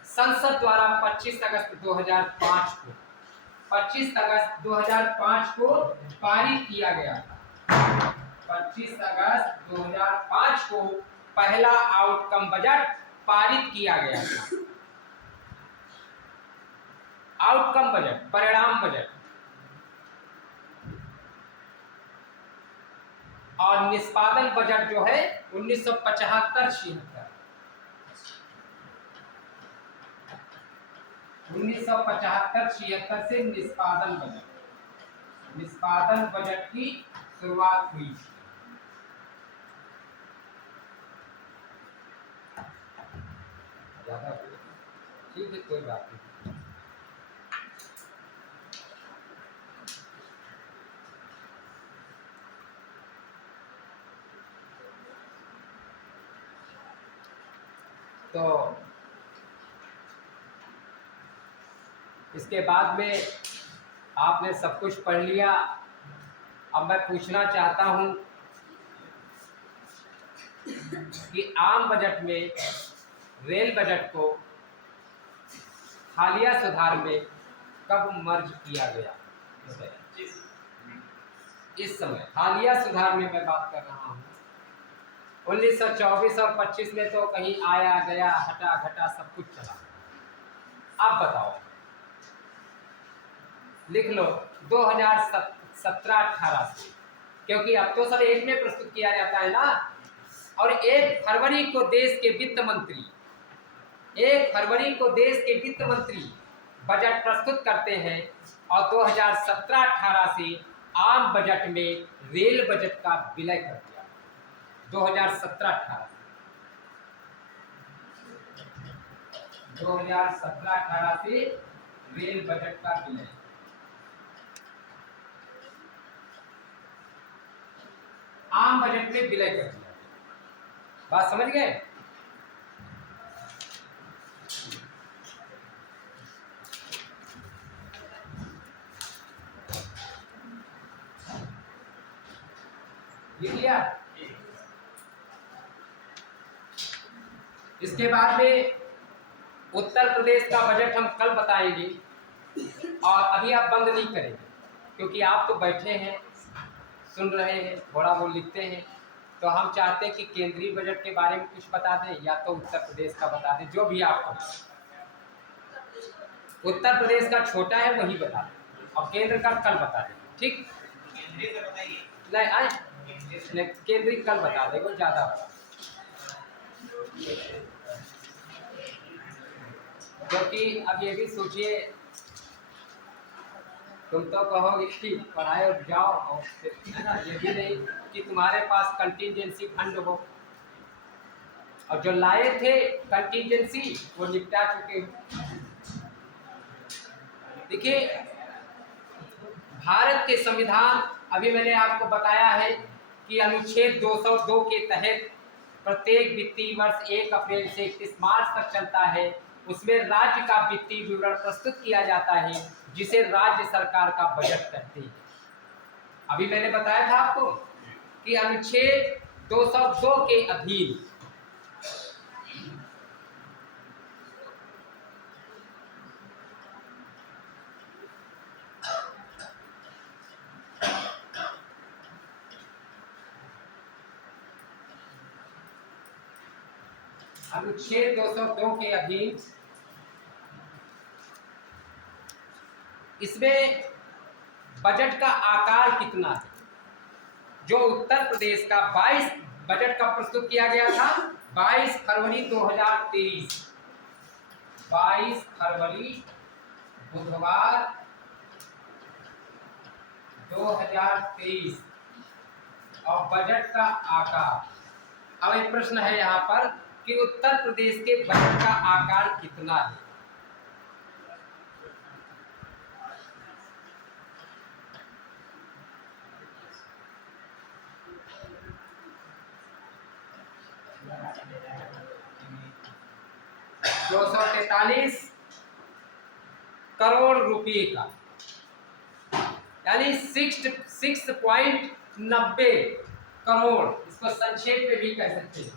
संसद द्वारा 25 अगस्त 2005 को 25 अगस्त 2005 को पारित किया गया था। 25 अगस्त 2005 को पहला आउटकम बजट पारित किया गया था। आउटकम बजट, परिणाम बजट। और निष्पादन बजट जो है 1975-76 से निष्पादन बजट की शुरुआत हुई। ज्यादा ठीक है, कोई बात नहीं। तो इसके बाद में आपने सब कुछ पढ़ लिया। अब मैं पूछना चाहता हूं कि आम बजट में रेल बजट को हालिया सुधार में कब मर्ज किया गया? इस समय हालिया सुधार में मैं बात कर रहा हूँ। 1924 और 25 में तो कहीं आया गया हटा घटा सब कुछ चला। आप बताओ, लिख लो 2017-18 से, क्योंकि अब तो सब एक में प्रस्तुत किया जाता है ना। और 1 फरवरी को देश के वित्त मंत्री 1 फरवरी को देश के वित्त मंत्री बजट प्रस्तुत करते हैं और 2017-18 से आम बजट में रेल बजट का विलय कर दिया। 2017-18 से रेल बजट का विलय। आम बजट में विलय कर दिया। बात समझ गए? लिख लिया? इसके बाद में उत्तर प्रदेश का बजट हम कल बताएंगे और अभी आप बंद नहीं करेंगे, क्योंकि आप तो बैठे हैं, सुन रहे हैं, थोड़ा बहुत लिखते हैं। तो हम चाहते हैं कि केंद्रीय बजट के बारे में कुछ बता दें या तो उत्तर प्रदेश का बता दें, जो भी आपको। उत्तर प्रदेश का छोटा है वही बता दें और केंद्र का कल बता दें। ठीक? नहीं आए केंद्रीय कल बता देंगे, ज़्यादा होगा, क्योंकि अब ये भी सोचिए, तुम तो कहोगे कि पढ़ाए और जाओ, और है ना, ये भी नहीं कि तुम्हारे पास कंटिजेंसी फंड हो, और जो लाए थे कंटिजेंसी वो निपटा चुके हो। देखिए, भारत के संविधान, अभी मैंने आपको बताया है कि अनुच्छेद 202 के तहत प्रत्येक वित्तीय वर्ष 1 अप्रैल से 31 मार्च तक चलता है। उसमें राज्य का वित्तीय विवरण प्रस्तुत किया जाता है, जिसे राज्य सरकार का बजट कहते हैं। अभी मैंने बताया था आपको कि अनुच्छेद 202 के अधीन अनुच्छेद 202 के अधीन इसमें बजट का आकार कितना है, जो उत्तर प्रदेश का 22 बजट का प्रस्तुत किया गया था 22 फरवरी 2023, 22 फरवरी बुधवार 2023, और बजट का आकार। अब एक प्रश्न है यहाँ पर कि उत्तर प्रदेश के बजट का आकार कितना है। $243 करोड़ रुपए का, यानी 6.90 करोड़, इसको संक्षेप में भी कह सकते हैं,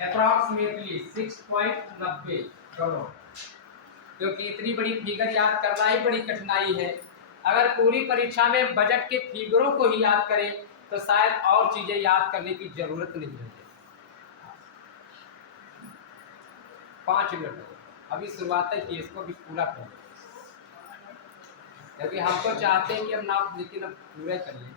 अप्रॉक्सीमेटली 6.90 करोड़। क्योंकि इतनी बड़ी फिगर याद करना ही बड़ी कठिनाई है। अगर पूरी परीक्षा में बजट के फिगरों को ही याद करें तो शायद और चीजें याद करने की जरूरत नहीं है। 5 मिनट अभी शुरुआत है कि इसको भी पूरा करें, क्योंकि हम तो चाहते हैं कि हम ना, लेकिन अब पूरा करिए,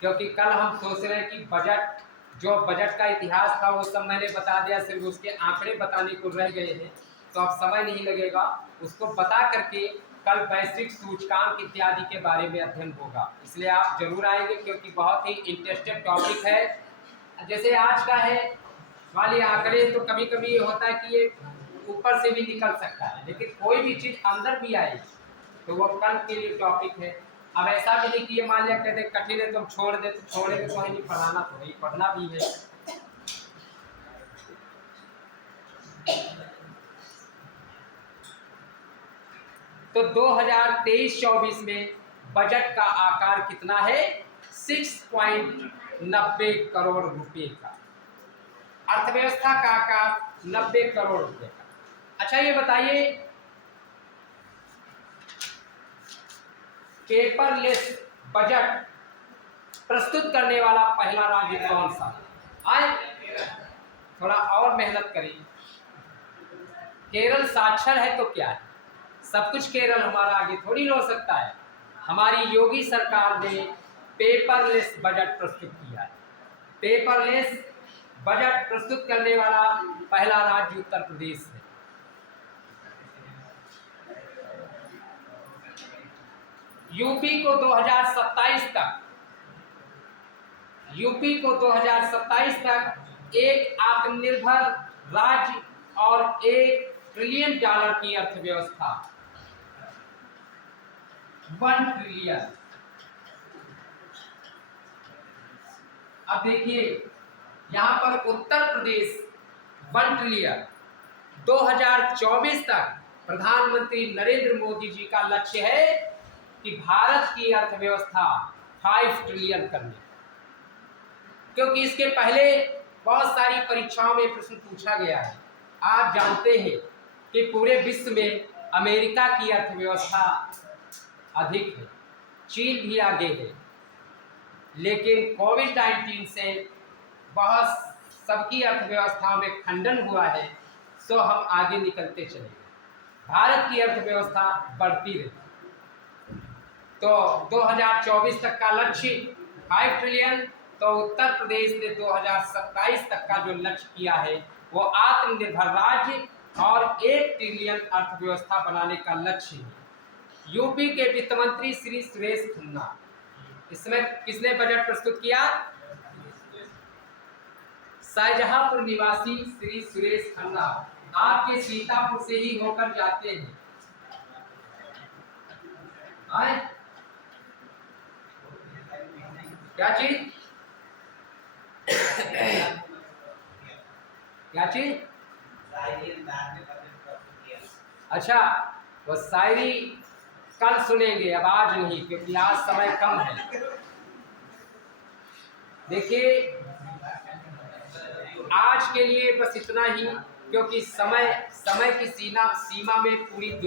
क्योंकि कल हम सोच रहे हैं कि बजट, जो बजट का इतिहास था वो सब मैंने बता दिया, सिर्फ उसके आंकड़े बताने को रह गए हैं, तो अब समय नहीं लगेगा। उसको बता करके कल वैश्विक सूचकांक इत्यादि के बारे में अध्ययन होगा, इसलिए आप जरूर आएंगे, क्योंकि बहुत ही इंटरेस्टेड टॉपिक है। जैसे आज का है वाले आंकड़े, तो कभी कभी ये होता है कि ये ऊपर से भी निकल सकता है, लेकिन कोई भी चीज़ अंदर भी आएगी तो वो कल के लिए टॉपिक है। अब ऐसा भी नहीं कि ये मान लिया कहते कठिन है तुम छोड़ दे, तो छोड़ेंगे तो नहीं, पढ़ाना तो नहीं, पढ़ना भी है। तो 2023-24 में बजट का आकार कितना है? 6.90 करोड़ रुपए का। अर्थव्यवस्था का आकार 90 करोड़ रुपए का। अच्छा ये बताइए, पेपरलेस बजट प्रस्तुत करने वाला पहला राज्य कौन सा? आए थोड़ा और मेहनत करें। केरल साक्षर है तो क्या है, सब कुछ केरल हमारा आगे थोड़ी हो सकता है। हमारी योगी सरकार ने पेपरलेस बजट प्रस्तुत किया है। पेपरलेस बजट प्रस्तुत करने वाला पहला राज्य उत्तर प्रदेश है। यूपी को 2027 तक एक आत्मनिर्भर राज्य और $1 ट्रिलियन की अर्थव्यवस्था, 1 ट्रिलियन। अब देखिए यहां पर उत्तर प्रदेश 1 ट्रिलियन 2024 तक प्रधानमंत्री नरेंद्र मोदी जी का लक्ष्य है कि भारत की अर्थव्यवस्था 5 ट्रिलियन करनी, क्योंकि इसके पहले बहुत सारी परीक्षाओं में प्रश्न पूछा गया है। आप जानते हैं कि पूरे विश्व में अमेरिका की अर्थव्यवस्था अधिक है, चीन भी आगे है, लेकिन कोविड-19 से बहुत सबकी अर्थव्यवस्थाओं में खंडन हुआ है, सो हम आगे निकलते चले गए। भारत की अर्थव्यवस्था बढ़ती रही, तो 2024 तक का लक्ष्य 5 ट्रिलियन, तो उत्तर प्रदेश ने 2027 तक का जो लक्ष्य किया है वो आत्मनिर्भर राज्य और 1 ट्रिलियन अर्थव्यवस्था बनाने का लक्ष्य है। यूपी के वित्त मंत्री श्री सुरेश खन्ना, इसमें किसने बजट प्रस्तुत किया? शाहजहांपुर निवासी श्री सुरेश खन्ना, आपके सीतापुर से ही होकर जाते हैं। आए क्या चीज क्या चीज? अच्छा वो शायरी कल सुनेंगे, अब आज नहीं, क्योंकि आज समय कम है। देखिए आज के लिए बस इतना ही, क्योंकि समय की सीमा में पूरी दुनिया